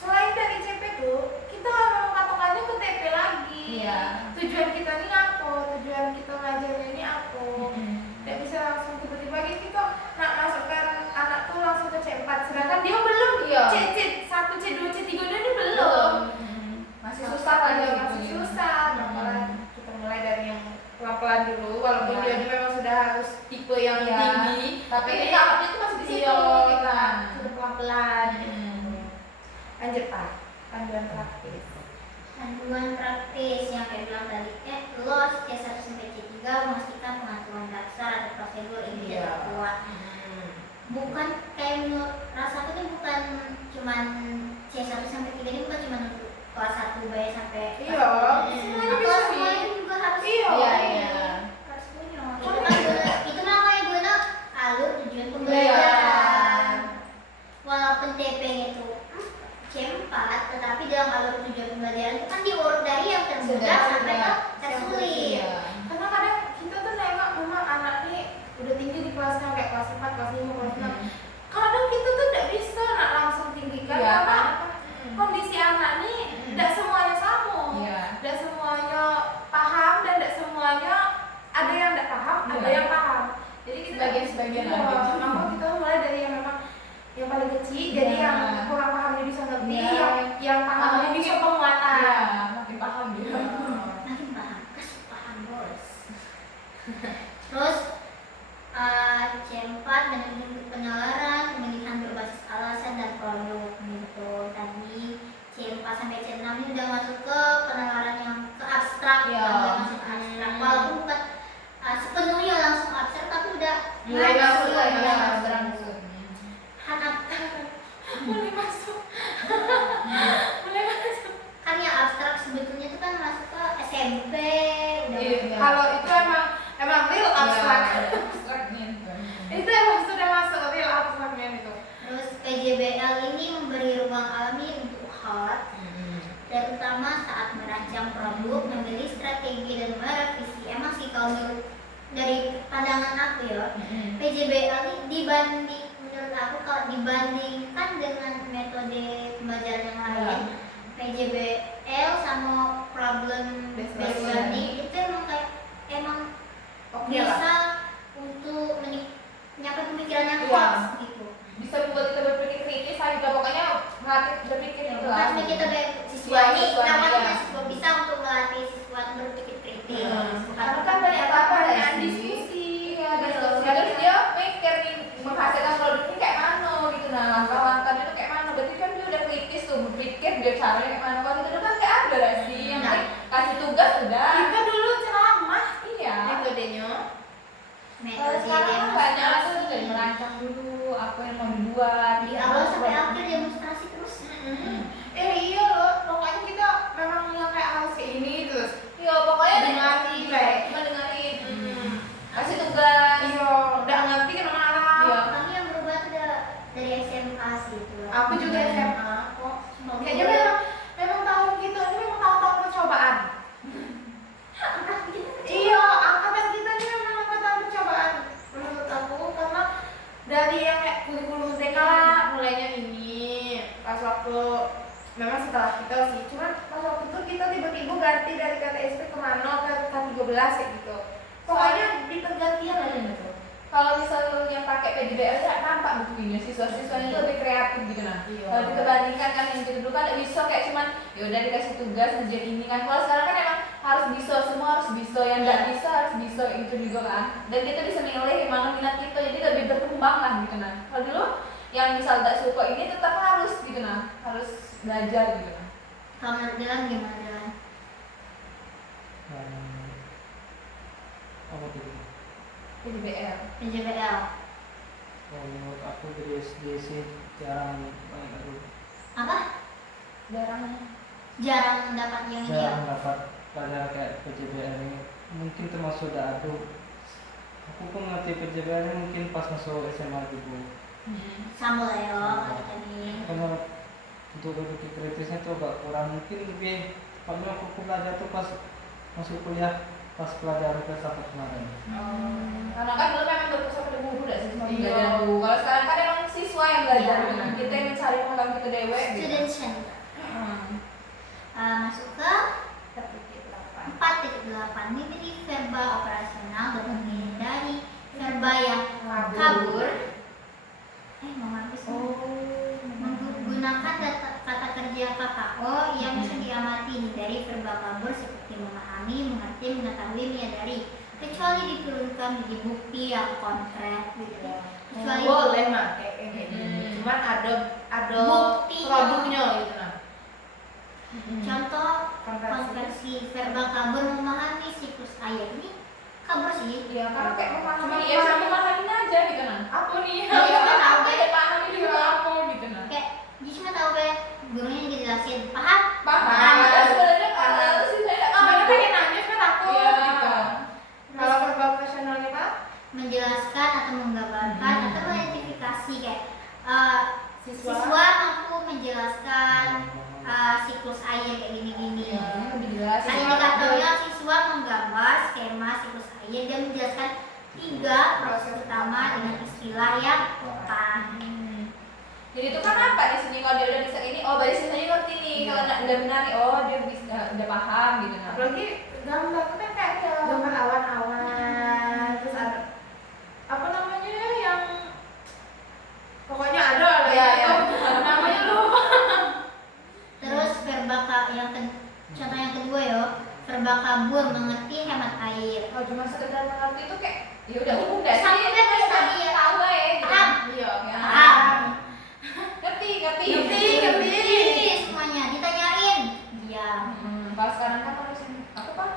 selain dari CP tuh kita memang patokannya ke TP lagi. Iya. Tujuan kita ini apa? Tujuan kita ngajarnya ini apa? Tidak bisa langsung tiba-tiba kita nak masukkan anak tuh langsung ke C4, sedangkan dia belum. Iya. C1, C2, C3 dia belum. Masih susah kan ya, masih susah. Makanya kita mulai dari yang pelan-pelan dulu, walaupun dia memang sudah harus tipe yang tinggi, tapi tahapnya itu masih di situ kita. Sudah pelan-pelan. Lanjut Pak, panduan praktis. Panduan praktis yang kayak bilang tadi, LOS C1 sampai C3 memastikan pengaturan dasar atau prosedur ini kuat. Bukan kayak menurut rasaku ini bukan cuman C1 sampai 3 ini bukan cuma untuk kelas 1 bayar sampai kelas 2 itu juga harus harus punya. Itu makanya guna alur tujuan pembelajaran. Walaupun TP itu C4, tetapi dalam alur tujuan pembelajaran itu kan diurut dari yang termudah sampai ke tersulit. Karena kadang kita tuh nengok memang anak nih udah tinggi di kelasnya kayak kelas 4, kelas 5, kelas 6. Kadang kita tuh tidak bisa nak langsung tinggikan karena kondisi anak nih tidak semuanya sama. Tidak semuanya paham dan tidak semuanya ada yang tidak paham, ada yang paham. Jadi kita sebagian maka kita mulai dari yang memang yang paling kecil, jadi yang kurang pahamnya bisa ngerti, yang pahamnya bisa penguatan. Makin paham dia. Makin paham, kasih paham bos. Terus C4 manajemen penalaran, pemilihan berbasis alasan dan produk gitu. Tadi C4 sampai C6 ini udah masuk ke penalaran yang ke abstrak, masuk abstrak. Walaupun bukan sepenuhnya langsung abstrak, tapi udah mulai masuk mulai masuk. Kan yang abstrak sebetulnya itu kan masuk ke SMP. Kalau itu emang real abstrak. Itu emang sudah masuk real abstraknya itu. Terus PJBL ini memberi ruang alami untuk HOT, terutama saat merancang produk, memilih strategi dan merevisi. Emang sih kalau dari pandangan aku ya, PJBL ini menurut aku kalau dibandingkan dengan metode pembelajaran yang lain, PJBL sama problem based learning itu emang bisa untuk menyapa pemikiran yang kuat gitu. Bisa membuat kita berpikir kritis lah juga, pokoknya melatih berpikir itu lah. Kan kita siswa ini namanya siswa bisa untuk melatih siswa berpikir kritis. Karena kan banyak apa-apa diskusi, terus dia mikir nih menghasilkan produk ini kayak mana gitu, nah langkah-langkahnya itu kayak mana, berarti kan dia udah kritis tuh berpikir dia caranya kayak mana. Kalau gitu kan kayak ada gak sih yang ganti dari kata SP ke mano ke K13 kayak gitu. Pokoknya di pergantian aja gitu. Kalau misalnya yang pakai PJBL ya nampak buktinya siswa-siswanya itu lebih kreatif gitu nah. Iya. Kalau kita bandingkan kan yang dulu kan bisa kayak cuman ya udah dikasih tugas ngerjain ini kan. Kalau sekarang kan emang harus bisa, semua harus bisa, yang nggak bisa harus bisa itu juga kan. Dan kita bisa milih mana minat kita, jadi lebih berkembang lah gitu nah. Kalau dulu yang misal tak suka ini tetap harus gitu nah, harus belajar gitu nah. Kalau menurut Dilan gimana Dilan? Apa tuh? PJBL. PJBL Kalau menurut aku dari SD sih jarang main aduh. apa? Jarang. Jarang dapat yang Jarang dapat pelajaran kayak PJBL ini. Mungkin termasuk adu. Aku pun ngerti PJBL ini mungkin pas masuk SMA gitu. sama lah ya kata tadi. Karena untuk berpikir kritisnya tuh agak kurang, mungkin lebih tepatnya aku belajar tuh pas masuk kuliah, pas pelajaran filsafat kemarin. Karena kan dulu memang berpusat pada guru dah sih semua Iya. belajar dulu. Kalau sekarang kan emang siswa yang belajar gitu nah. Kita yang mencari pengetahuan kita dewe gitu. Student center. Masuk ke 4.8 memberi verba operasional dan terdiri dari verba yang kabur. Mau habis menggunakan kata kerja KKO yang bisa diamati dari verba kabur seperti memahami, mengerti, mengetahui, menyadari, kecuali diturunkan di bukti yang konkret gitu. Kecuali boleh pakai kayak gini. Cuman ada Buktinya. produknya gitu nah. contoh konversi verba kabur memahami siklus air ini kabur sih. Iya, karena kayak memahami Cuma ya cuma memahamin aja gitu nah. Apa nih? Iya, cuma tahu apa ya pahami juga apa gitu nah. Kayak dia cuma tahu kayak gurunya dijelasin paham. Paham. Sebenarnya sih saya Sebenarnya pengen nanya cuma takut Iya. gitu. Kalau verba profesionalnya Pak, Menjelaskan atau menggambarkan atau mengidentifikasi kayak siswa siswa mampu menjelaskan siklus air kayak gini-gini. lebih jelas. Nah, indikatornya siswa menggambar skema siklus air dan menjelaskan 3 proses utama dengan istilah yang tepat. Jadi itu kan apa di sini kalau dia udah bisa ini, oh berarti sisanya ngerti nih. Kalau udah benar, oh dia bisa udah paham gitu nah. apalagi gambar itu kan kayak gambar awan-awan terus ada apa namanya yang pokoknya ada lah Iya, ya namanya lupa. Terus contoh yang kedua ya, verba kabur mengerti hemat air. Kalau cuma sekedar mengerti itu kayak ya udah umum dah Sama sih. kayak tadi ya. Tahu lah ya. Gitu. Paham. Iya Paham. Ngerti. Ngerti semuanya ditanyain. Diam. Kalau sekarang kan harus apa Pak?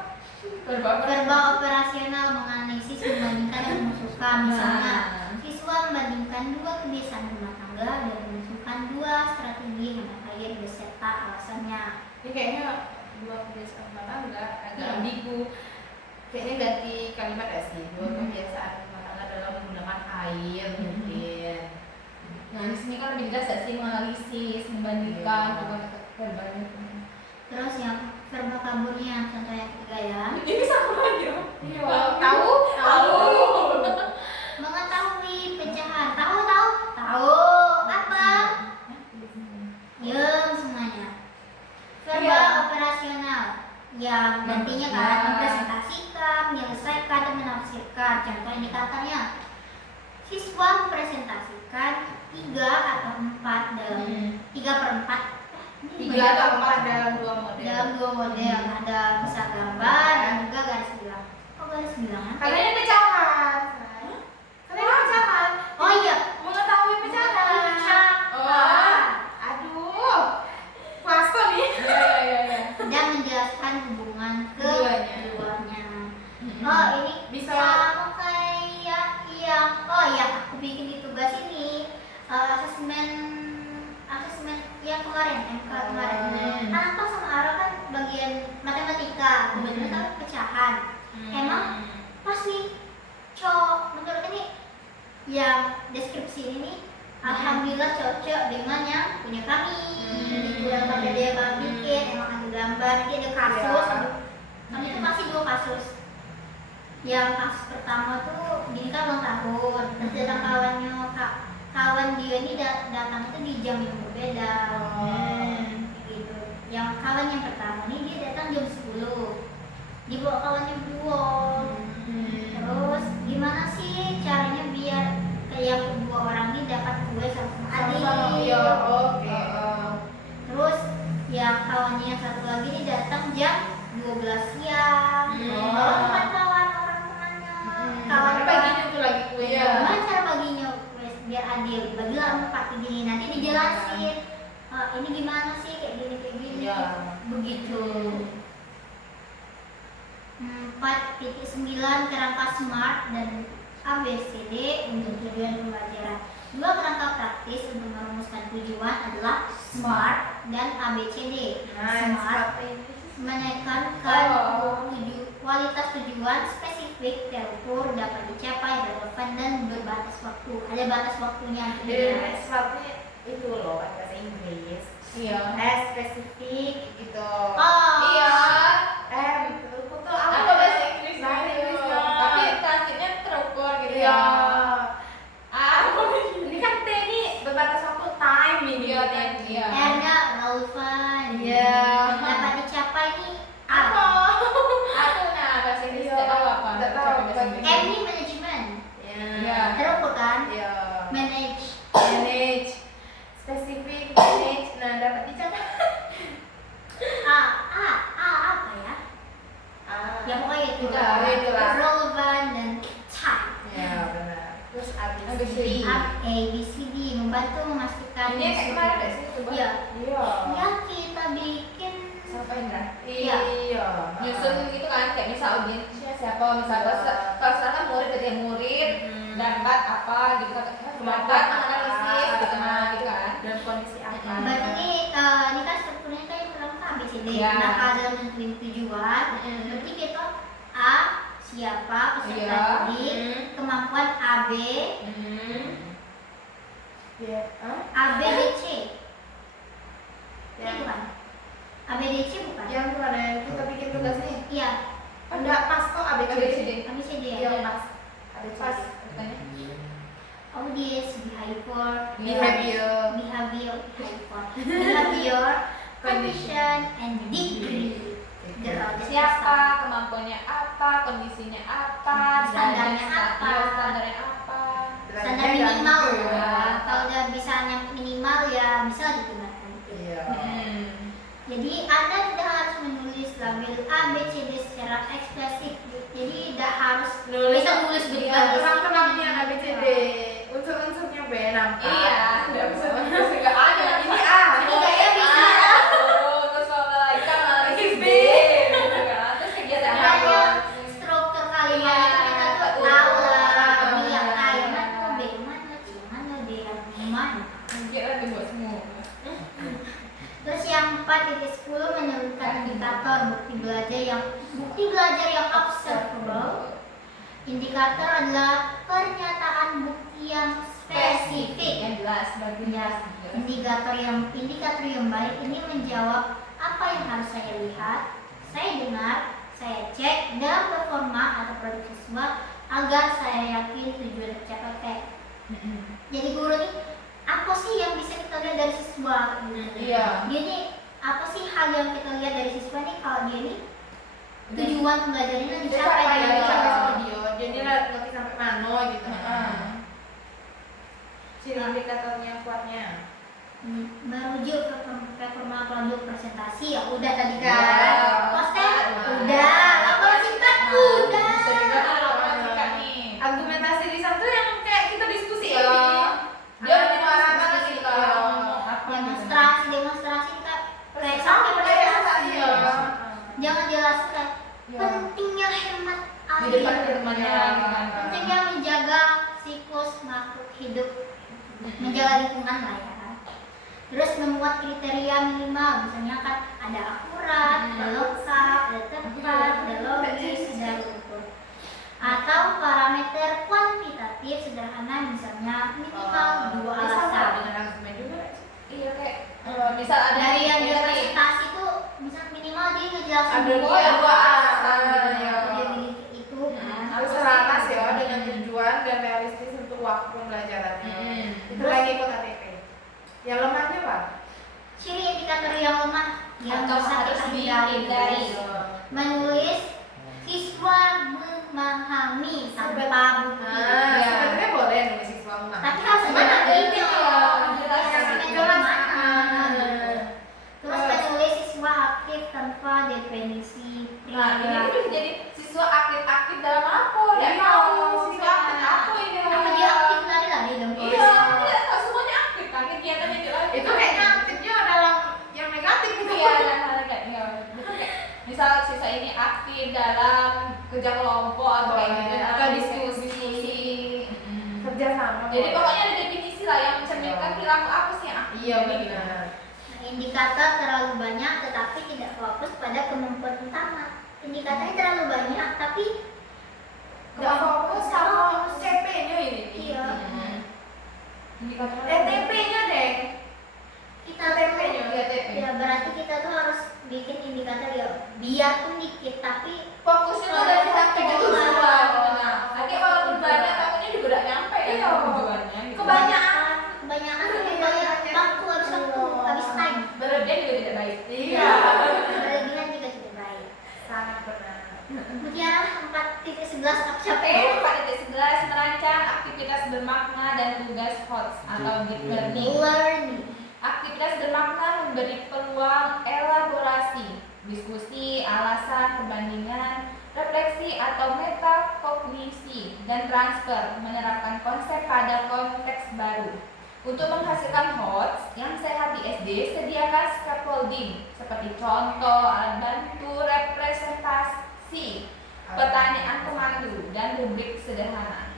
Verba operasional menganalisis membandingkan dan memasukkan. Misalnya, siswa membandingkan 2 kebiasaan rumah tangga dan memasukkan 2 strategi hemat air beserta alasannya. ini kayaknya dua kebiasaan rumah tangga agak Iya. ambigu. Kayaknya ganti kalimat ya sih. Dua kebiasaan rumah tangga dalam menggunakan air mungkin. Nah di sini kan lebih jelas ya sih menganalisis, membandingkan, Iya. coba berbanding. Terus yang verba kaburnya contoh yang ketiga ya. Ini sama aja. Iya. Tahu? Mengetahui pecahan. Tahu apa? Semuanya. Verba Iya. operasional yang nantinya kan mempresentasikan, menyelesaikan dan menafsirkan. Contoh indikatornya, siswa mempresentasikan 3 atau 4 dalam 3/4 3 atau 4 dalam 2 model. dalam 2 model. Ada bisa gambar dan juga garis bilang. Oh, garis bilangan? Karena ini pecahan. Karena ini pecahan. Oh iya, Mengetahui pecahan. Oh. Aduh. Puasa nih. Iya. dan menjelaskan hubungan keduanya. Oh, ini Bisa. sama kayak yang aku bikin di tugas ini asesmen yang kemarin MK kemarin. Anakku sama Ara kan bagian matematika, kebetulan kan pecahan. Emang pas nih menurut ini yang deskripsi ini alhamdulillah cocok dengan yang punya kami. Yang pada dia bikin emang ada gambar, dia ada kasus. Kami itu masih 2 kasus. Yang kasus pertama tuh dia kan ulang tahun, terus datang kawan dia ini datang itu di jam yang berbeda. Gitu. Yang kawan yang pertama nih dia datang jam 10 dulu. Dibawa kawannya buang. Terus gimana sih caranya biar kayak dua orang ini dapat kue sama-sama adil? Iya, oke. Terus yang kawannya yang satu lagi ini datang jam 12 siang. Oh, bukan kawan orang temannya. Kawan baginya tuh lagi kuenya. Gimana cara baginya kue biar adil? Bagilah 4 gini, nanti dijelasin. Ini gimana sih kayak gini. Iya. Begitu. 4.9 kerangka SMART dan ABCD untuk tujuan pembelajaran. 2 kerangka praktis untuk merumuskan tujuan adalah SMART dan ABCD. SMART menekankan kualitas tujuan spesifik, terukur, dapat dicapai, relevan dan berbatas waktu. Ada batas waktunya. Seperti itu loh bahasa Inggris. Iya. Spesifik gitu. Iya. Itu tuh apa? Apa bahasa Inggris? Bahasa Inggris Gitu. dong. Tapi transitnya terukur gitu Iya. ya. Ini kan T ini berbatas waktu time ini. Iya, time, iya. R-nya relevan. Iya. Dapat dicapai nih Apa? Aku bahasa Inggris Iya. tidak tahu apa. Tidak tahu. Ucapin bahasa Inggris. M ini manajemen. Iya. Terukur kan? Iya. Manage. Manage. Spesifik manage. Nah, dapat dicapai. Apa ya? Ya pokoknya itu Udah, itulah. relevan dan time. Ya, benar. Terus ABCD. A, B, C, D membantu memastikan Ini kayak kemarin nggak sih? Coba. Iya. Iya. Ya kita bikin Siapa Indra? Iya. Nyusun gitu kan, kayak misal audiensnya siapa, misalnya kalau sekarang kan murid dari murid dapat apa gitu kan, dapat analisis gitu nah gitu kan. Dan kondisi apa? berarti ini kan strukturnya kan yang pertama A, B, C, D. Iya. Nah kalau nentuin tujuan, berarti kita A siapa peserta Iya. didik, kemampuan AB, Iya. A, B, D, C. Yang Itu kan? A, B, D, C bukan? yang mana yang kita bikin tugas nih? Iya, Enggak pas kok ABCD. ABCD. A, B, C, D Iya, ya. pas. Ada Pas pas. katanya. Audience, behavior, Behavior. behavior, condition, and degree. Siapa, kemampuannya apa, kondisinya apa, Standarnya dan apa. iya, standarnya apa. Standar minimal Iya. ya. Kalau udah bisa yang minimal ya bisa digunakan. Iya. Jadi Anda tidak harus menulis label A, B, C, D secara eksplisit. Jadi tidak harus bisa nulis begitu. Iya, kenang-kenangnya ABCD. Unsur-unsurnya B nampak. Iya, nggak bisa nggak ada. Ini A. Ini kayaknya bisa. Terus kalau lagi kan analisis B, gitu kan. Terus kegiatannya apa? Makanya struktur kalimat itu kita tuh tahu lah. Ini yang A, yang mana tuh B, yang mana C, yang mana D, yang mana. Mungkin lagi buat semua. Terus yang 4.10 menurunkan indikator bukti belajar yang observable. Indikator adalah pernyataan bukti yang spesifik. Yang jelas baginya. Indikator yang baik ini menjawab apa yang harus saya lihat, saya dengar, saya cek dalam performa atau produk siswa agar saya yakin tujuan tercapai. Jadi guru nih, apa sih yang bisa kita lihat dari siswa? Iya. Dia nih, apa sih hal yang kita lihat dari siswa nih kalau dia nih tujuan pembelajarannya dicapai Dicapai dengan ya, cara sama dia. Jadi ngerti sampai mana gitu. Sini indikatornya kuatnya. merujuk ke performa produk presentasi ya udah tadi kan. Iya. Poster Udah. udah, lapor singkat udah. Bisa juga kan laporan singkat nih. Argumentasi lisan tuh yang kayak kita diskusi ya. Iya. Dia Dia menyuarakan diskusi gitu gitu. kan. Apa gitu. Demonstrasi kan kayak Sama sampai kayak presentasi. iya. Jangan jelaskan Iya. pentingnya hemat Di air. depan temannya gitu kan. Pentingnya menjaga siklus makhluk hidup, menjaga lingkungan lah ya. Terus membuat kriteria minimal, misalnya kan ada akurat, ada lengkap, ada tepat, ada logis, ada ukur. Atau parameter kuantitatif sederhana, misalnya minimal 2 alasan. Dengan argumen juga nggak sih? Iya kayak misal ada Dari yang dia nih. presentasi tuh, misal minimal dia ngejelasin Ada dua dua alasan alasan, gitu. ya. Dia miliki itu. Harus selaras ya dengan tujuan dan realistis untuk waktu pembelajarannya. Itu lagi ikut ATP. Yang lemahnya apa? Ciri indikator yang lemah yang Atau bisa harus kita hindari. dihindari. menulis siswa memahami tanpa bukti. Sebenarnya boleh nulis siswa memahami. Tapi harus Cuman mana ada itu? jelas Jelas. Terus menulis siswa aktif tanpa definisi Nah, ini primer. udah jadi siswa aktif dalam apa? Ya Iya, tahu siswa aktif iya. apa ini? Apa dia aktif lari-lari dong? Iya, nggak semuanya aktif kan kegiatannya itu lagi. Itu kayaknya aktifnya dalam yang negatif gitu. Iya, hal kayak iya. Betul kayak misal siswa ini aktif dalam kerja kelompok atau kayak gitu Atau diskusi. Mm-mm. Kerja sama. Jadi pokoknya ada definisi lah yang mencerminkan perilaku apa sih yang aktif. Iya benar. Indikator terlalu banyak tetapi tidak fokus pada kemampuan utama. Indikatornya terlalu banyak tapi Nggak fokus sama CP-nya ini. Iya. Indikator TP-nya deh. kita TP-nya. Iya, TP. ya berarti kita tuh harus bikin indikator ya biarpun dikit tapi fokusnya tuh dari sampai ke tujuan. Nah, nanti kalau banyak takutnya juga udah nyampe ya Iya. tujuannya. Gitu. Kebanyakan. kebanyakan banyak waktu habis time. Berlebihan juga tidak baik. Iya. Berlebihan juga tidak baik. Sangat benar. Mutiara 4.11 siapa ya? 4.11 merancang aktivitas bermakna dan tugas HOTS atau deep learning. Learning. Aktivitas bermakna memberi peluang elaborasi, diskusi, alasan, perbandingan, refleksi atau metakognisi, dan transfer, menerapkan konsep pada konteks baru. Untuk menghasilkan HOTS yang sehat di SD, sediakan scaffolding seperti contoh, alat bantu, representasi, pertanyaan pemandu, dan rubrik sederhana.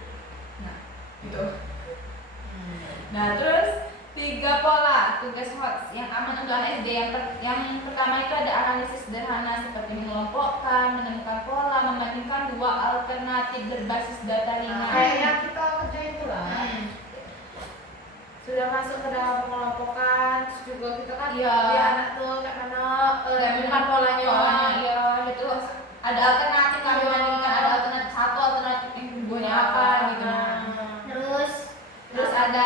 Nah, gitu. Nah, terus 3 pola tugas HOTS yang aman untuk anak SD. Yang pertama itu ada analisis sederhana seperti mengelompokkan, menemukan pola, membandingkan dua alternatif berbasis data ringan. Kayaknya kita kerjain itu lah. Sudah masuk ke dalam pengelompokan, terus juga kita kan Iya. di anak tuh kayak mana menemukan polanya. Iya, itu ada alternatif kan, Iya. membandingkan ada alternatif satu, alternatif yang keduanya apa gitu. Terus ada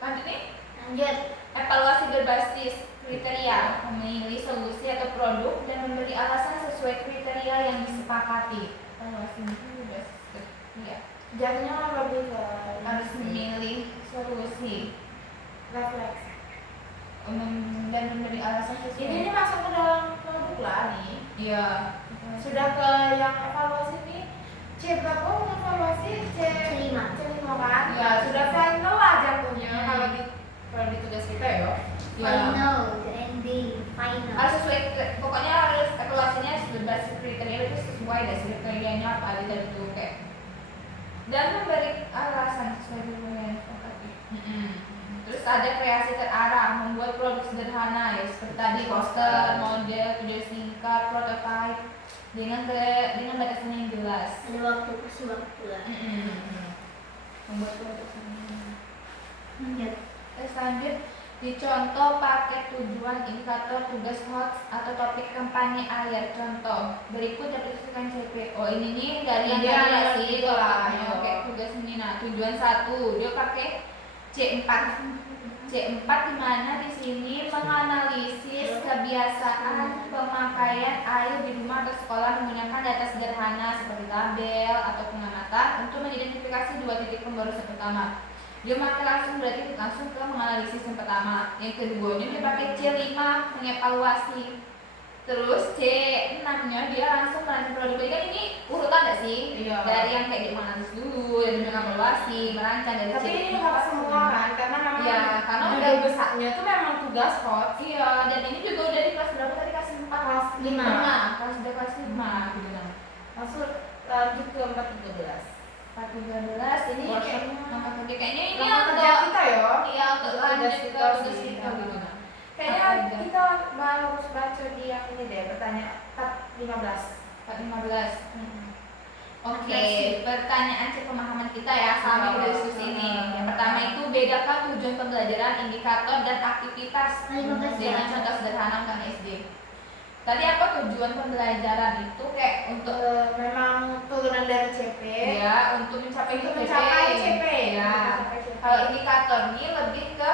lanjut nih, Lanjut. evaluasi berbasis kriteria, memilih solusi atau produk dan memberi alasan sesuai kriteria yang disepakati. Evaluasi berbasis kriteria, Jadinya lebih ke harus memilih solusi refleksi. dan memberi alasan sesuai. Ini masuk ke dalam produk lah nih. Iya. Sudah ke yang evaluasi nih. C berapa evaluasi? C5. C5 kan? Iya. Ya, sudah final lah jatuhnya kalau di tugas kita ya. Final, the ending, final. Harus sesuai, pokoknya harus evaluasinya berbasis kriteria itu sesuai deh kriterianya apa aja itu kayak dan memberi alasan sesuai dengan yang disepakati. Terus ada kreasi terarah, membuat produk sederhana ya seperti tadi poster, model, video singkat, prototype dengan batasan yang jelas. Ada waktu kasih waktu lah. Membuat produk sederhana. Lanjut. Terus lanjut dicontoh pakai tujuan indikator tugas HOTS atau topik kampanye akhir. Contoh berikut dapat disusun CP. Oh ini nih dari yang Iya, tadi ya yang sih itu lah. topiknya kayak tugas ini. Nah tujuan 1 dia pakai C4 di mana di sini menganalisis kebiasaan pemakaian air di rumah atau sekolah menggunakan data sederhana seperti tabel atau pengamatan untuk mengidentifikasi 2 titik pemborosan utama. Dia pakai langsung berarti langsung ke menganalisis yang pertama. Yang keduanya dia pakai C5 mengevaluasi. Terus C6-nya dia langsung merancang produk. Jadi kan ini urutan gak sih? Iya. Dari yang kayak menganalisis dulu, dari mengevaluasi, merancang dari Tapi C5. ini harus semua kan, karena memang Iya, karena udah udah besarnya tuh memang tugas HOTS. Iya, dan ini juga udah di kelas berapa tadi? Kelas 4, Kelas 5. kelas udah kelas 5 gitu kan. Langsung lanjut ke 4.13. 4.13 ini kayak langkah kerja kayaknya ini Langkah kerja untuk kita ya. iya untuk Tugas lanjut kita ke tugas sih. kita gitu kan. Kayaknya Apa aja? kita harus baca di yang ini deh, pertanyaan 4.15. 4.15. Oke, Refleksi. pertanyaan cek pemahaman kita ya sama di diskusi ini. Yang pertama itu bedakan tujuan pembelajaran, indikator dan aktivitas 15 dengan ya. contoh sederhana untuk SD. Tadi apa tujuan pembelajaran itu kayak untuk Memang turunan dari CP. ya untuk mencapai Untuk CP. mencapai CP Ya. Mencapai CP. Kalau indikator ini lebih ke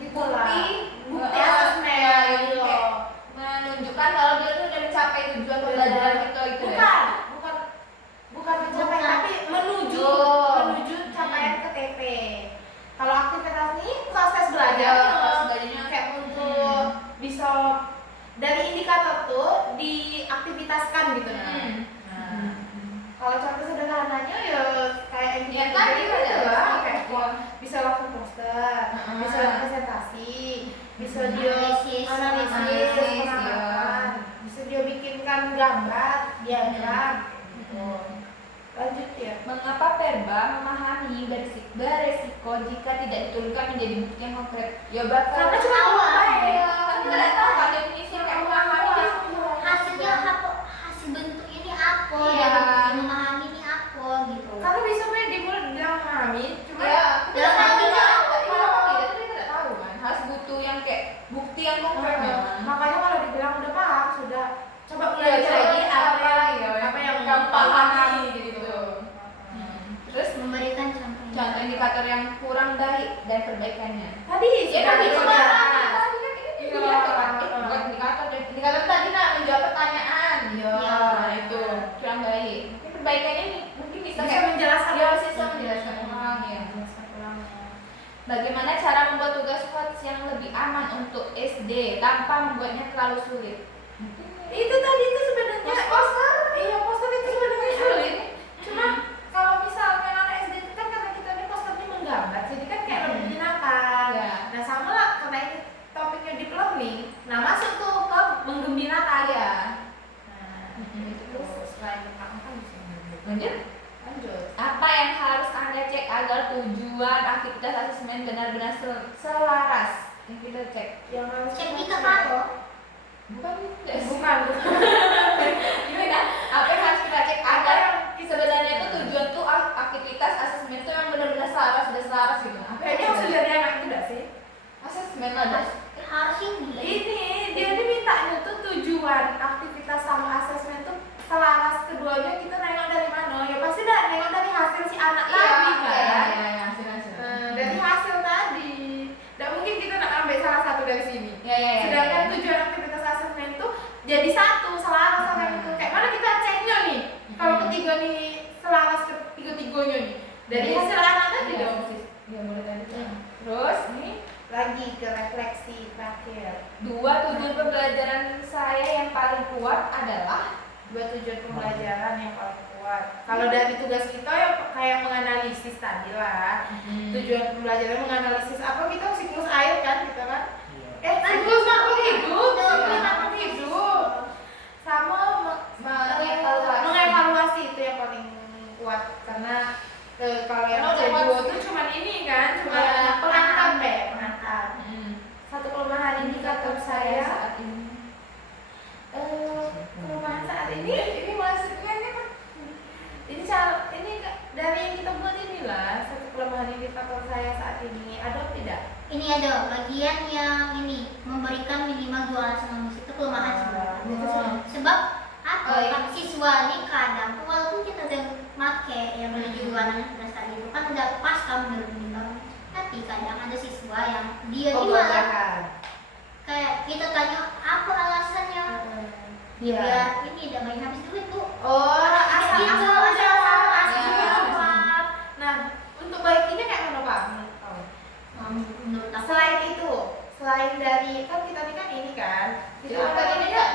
Gitu lah. bukti Bukti ya, asesmen yang gitu. kayak menunjukkan kalau dia tuh udah mencapai diprioritaskan gitu nah. Kalau contoh sederhananya ya kayak yang Ya, kita tadi gitu ada lah, sih, kayak ya. bisa langsung poster, bisa presentasi, bisa dia Analisis, analisis, iya. pengamatan, bisa dia bikinkan gambar, diagram, gitu. Lanjut ya. Mengapa verba memahami beresiko jika tidak diturunkan menjadi bukti yang konkret? Ya bakal Karena cuma awal, ya. kan kita nggak tahu kan definisi kayak memahami itu. hasilnya apa, hasil bentuk ini apa, Iya. dan memahami ini apa gitu. Karena bisa di mulut bilang memahami, cuma Ya, dalam artinya apa? Kita tidak tahu kan. Harus butuh yang kayak bukti yang konkret. makanya kalau dibilang udah paham sudah coba Iya, belajar lagi apa yang kamu pahami gitu. Terus memberikan contoh contoh indikator yang kurang baik dan perbaikannya. Tadi Ya sudah tadi ada. tadi kan ini Iya. bukan indikator. Indikator tadi menjawab pertanyaan. Iya. Nah, itu kurang baik. Mungkin perbaikannya mungkin bisa Bisa kayak menjelaskan ya siswa menjelaskan ulang ya. Menjelaskan ulangnya. Bagaimana cara membuat tugas HOTS yang lebih aman untuk SD tanpa membuatnya terlalu sulit? Itu tadi itu sebenarnya Poster. Iya, poster itu sebenarnya sulit. Cuma kalau misalnya anak SD itu kan karena kita ini posternya menggambar, jadi kan kayak lebih menyenangkan. Ya. Nah sama lah karena ini topiknya deep learning, nah masuk tuh ke menggembirakan. Ya. Nah, terus selain tentang apa bisa Lanjut. lanjut. Apa yang harus Anda cek agar tujuan aktivitas asesmen benar-benar selaras? Yang kita cek. Yang harus cek di kita kakak. Bukan. bukan. Gimana? Apa yang harus kita cek agar sebenarnya itu tujuan tuh aktivitas asesmen itu yang benar-benar selaras, sudah selaras gitu. Apa Kayaknya yang harus dari anak itu enggak sih? asesmen ada? Harus ini. Ini dia mintanya tuh tujuan aktivitas sama asesmen tuh selaras, keduanya kita nengok dari mana? Ya pasti dah nengok dari hasil si anak tadi kan. hasil. Dari hasil tadi. Tidak mungkin kita nak ambil salah satu dari sini. Sedangkan tujuan aktivitas asesmen itu jadi satu selaras sama itu. Kayak mana kita ceknya nih? Kalau ketiga nih selaras ketiga-tiganya nih. Dari hasil anak tadi dong. Ya boleh tadi. Terus ini Lagi ke refleksi terakhir. dua tujuan pembelajaran saya yang paling kuat adalah Dua tujuan pembelajaran yang paling kuat. Kalau dari tugas kita ya kayak menganalisis tadi lah. Tujuan pembelajaran menganalisis apa kita siklus air kan kita kan? Iya. Siklus makhluk hidup, siklus makhluk hidup. Sama mengevaluasi itu yang paling kuat karena kalau yang C2 itu cuma ini kan, cuma pengantar pengantar. Satu kelemahan indikator saya saat ini. kelemahan saat ini maksudnya ini dari yang kita buat inilah satu kelemahan indikator saya saat ini ada atau tidak? Ini ada bagian yang ini memberikan minimal 2 alasan lulus, itu kelemahan sebenarnya. Sebab apa? Oh, iya. Siswa ini kadang tuh walaupun kita udah make yang menuju anak dasar itu kan udah pas kamu menurut tapi kadang ada siswa yang dia ini malah kayak kita tanya apa alasannya, Iya. biar ini tidak main habis duit bu. Oh, asal Gitu, jawab, asal Ya. jawab. Nah, untuk baikinya kayak mana Pak? Menurut kamu? Menurut aku Selain dari kan kita ini kan kita Kita ini tidak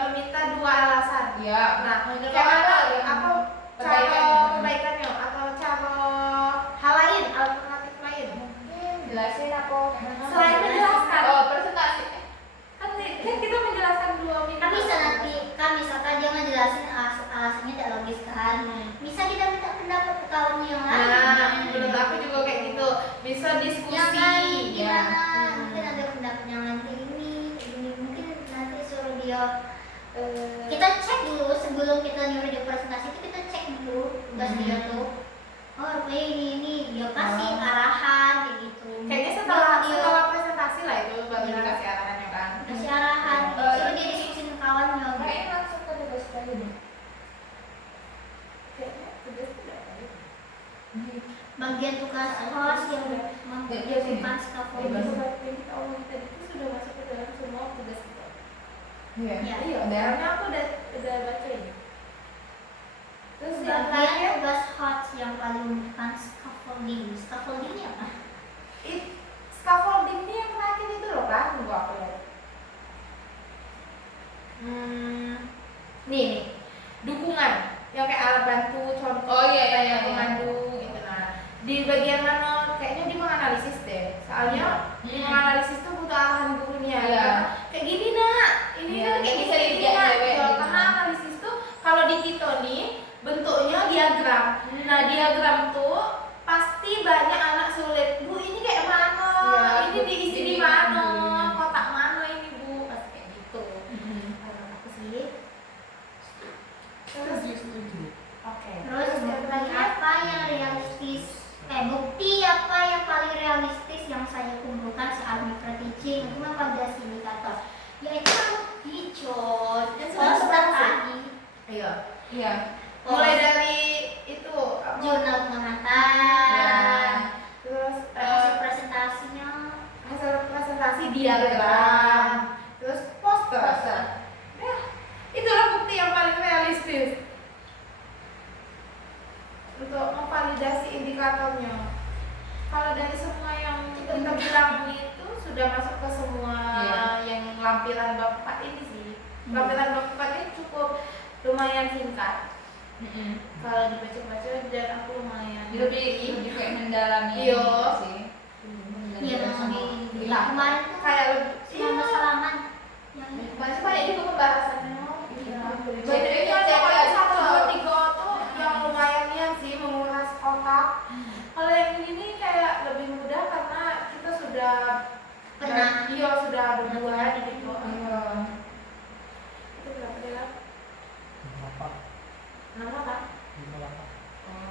meminta 2 alasan. ya. Nah, menurut kayak mana? yang Apa cara perbaikannya atau cara hal lain, alternatif lain? mungkin jelasin apa? Selain menjelaskan. Oh, presentasi. Kan kita menjelaskan 2 minggu. kan bisa nanti kan misalkan dia ngejelasin alasannya tidak logis kan, bisa kita minta pendapat ke kawan yang lain. Nah, menurut aku juga kayak gitu. Bisa diskusi. yang lain ya. gimana, mungkin ada pendapat yang lain kayak gini, mungkin nanti suruh dia kita cek dulu sebelum kita nyuruh dia presentasi itu kita cek dulu tugas dia tuh, oh rupanya ini dia kasih arahan kayak gitu. Kayaknya Dia- setelah presentasi lah itu baru Iya. dikasih arahannya kan. kasih arahan, suruh dia diskusin ke kawannya gitu. Kayaknya langsung ke tugas tadi deh. Kayaknya tugas tidak ada. Bagian tugas host yang mempersiapkan scaffolding. Yang kita omongin tadi itu sudah masuk ke dalam semua tugas kita. Iya. Ya. Iya, karena aku udah baca ini. Terus yang Bagian terakhir tugas host yang paling membutuhkan scaffolding. Scaffoldingnya apa? scaffolding ini yang terakhir itu loh kan, tunggu aku lihat. nih dukungan yang kayak alat bantu contoh Oh, iya, iya, iya. pemandu gitu. Nah di bagian mana kayaknya dia menganalisis deh, soalnya di menganalisis tuh butuh arahan gurunya. Iya. Karena kayak gini nak, ini Iya, kan kayak bisa gini dilihat nak. cewek Iya, gitu. karena analisis tuh kalau di kita nih bentuknya diagram. Nah diagram tuh pasti banyak anak sulit. Bu ini kayak mana? Iya, Ini diisi di ini. mana? Kotak mana ini bu? Pasti kayak gitu. Kalau aku sih. Terus oke. Terus bukti apa yang realistis? Bukti apa yang paling realistis yang saya kumpulkan saat micro teaching itu memvalidasi indikator, yaitu hijau dan poster tadi. Iya. Iya. Mulai dari itu apa? Jurnal Ya. pengamatan, Terus hasil presentasinya, hasil presentasi diagram, terus poster. Ya, itulah bukti yang paling realistis untuk memvalidasi indikatornya. Kalau dari semua yang kita bilang itu sudah masuk ke semua yang lampiran bab 4 ini sih. Lampiran bab 4 ini cukup lumayan singkat. Kalau dibaca-baca dan aku lumayan Lebih kayak mendalami Iya. sih. ya Sama- kemarin tuh kayak lebih selama salaman yang masih banyak juga pembahasannya. Iya. Jadi itu ada paling 1, 2, 3 tuh yang lumayan sih menguras otak. Kalau yang ini kayak lebih mudah karena kita sudah Pernah. Iya sudah berbuat gitu. Iya. Itu berapa dia? Apa? Nama apa?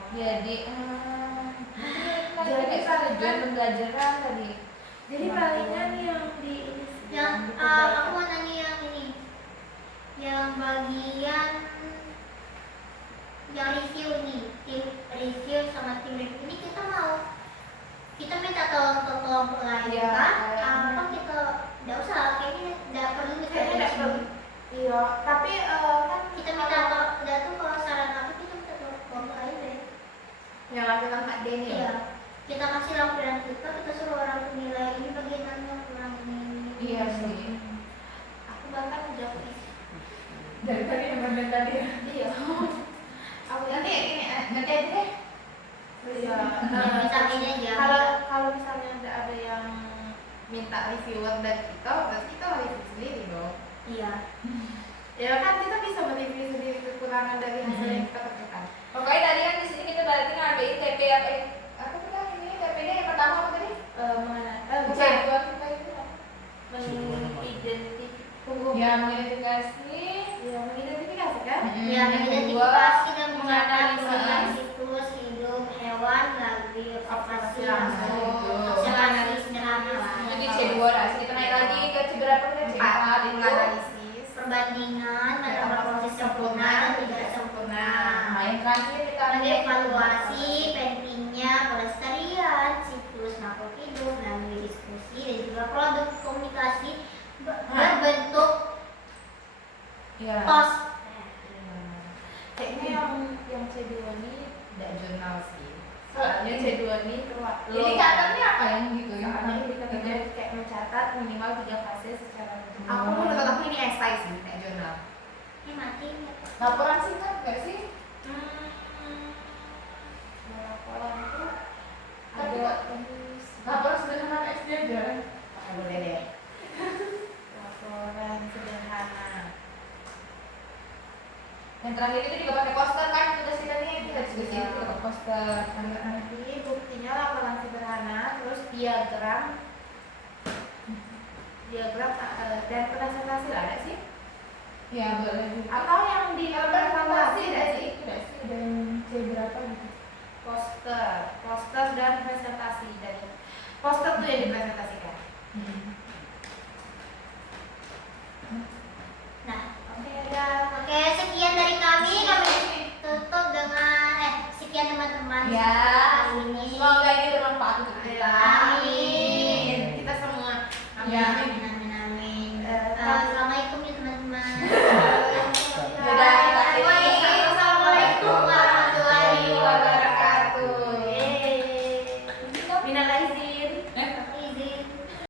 Jadi Jadi tujuan pembelajaran tadi. Jadi palingan yang di ini sih, yang di aku mau nanya yang ini, yang bagian yang review nih, tim review sama tim review ini kita minta tolong ke kelompok lain Iya, kan? kayaknya. Apa kita nggak usah, kayaknya nggak perlu kita Kayaknya nggak review. perlu. Iya, tapi kan Kita minta nggak tuh kalau saran apa kita minta ke kelompok lain deh. yang lakukan Kak Deni ya. Iya, kita kasih lampiran kita suruh orang tuh nilai ini bagiannya kurang ini. Iya sih. Aku bahkan udah isi. Dari tadi yang tadi. Iya. Aku Nanti ini nanti aja deh. Iya. Minta ini aja. Kalau misalnya ada yang minta reviewer dari kita, berarti kita review sendiri dong. Iya. Ya kan kita bisa mereview sendiri kekurangan dari hasil yang kita kerjakan. Pokoknya tadi kan di sini kita berarti ngambilin TP apa kita ini TP-nya yang pertama apa tadi? Mana? Bukan. Bukan. Kita itu mengidentifikasi. Ya mengidentifikasi. Ya mengidentifikasi kan? Ya, mengidentifikasi dan mencatat keberadaan siklus hidup hewan melalui observasi langsung, observasi sederhana lah. Itu di C2 lah. Kita naik lagi ke C berapa ke C4 itu. Menganalisis. Perbandingan metamorfosis sempurna dan tidak sempurna. Nah, yang terakhir kita Mengevaluasi pentingnya pelestarian siklus makhluk hidup melalui diskusi dan juga produk komunikasi berbentuk ya. pos. Kayaknya yang C2 ini tidak jurnal sih. Soalnya C2 ini keluar. Indikatornya apa yang gitu ya? Soalnya indikatornya kayak mencatat minimal 3 fase secara rutin. Aku menurut aku ini esai sih kayak jurnal. Ini mati. Laporan singkat nggak sih? Laporan itu Tapi ada Laporan sederhana kayak SD aja. boleh deh. Laporan sederhana. Yang terakhir itu juga pakai poster kan? Udah sih tadi kita diskusi Iya. itu pakai poster. Nanti buktinya laporan sederhana, terus diagram dan presentasi lah ada sih? Ya boleh juga. Atau yang di presentasi ada sih? Tidak sih. Dan C berapa gitu? Poster dan presentasi dari poster tuh yang dipresentasikan. Nah, Oke ya. oke, sekian dari kami tutup dengan sekian teman-teman. Ya.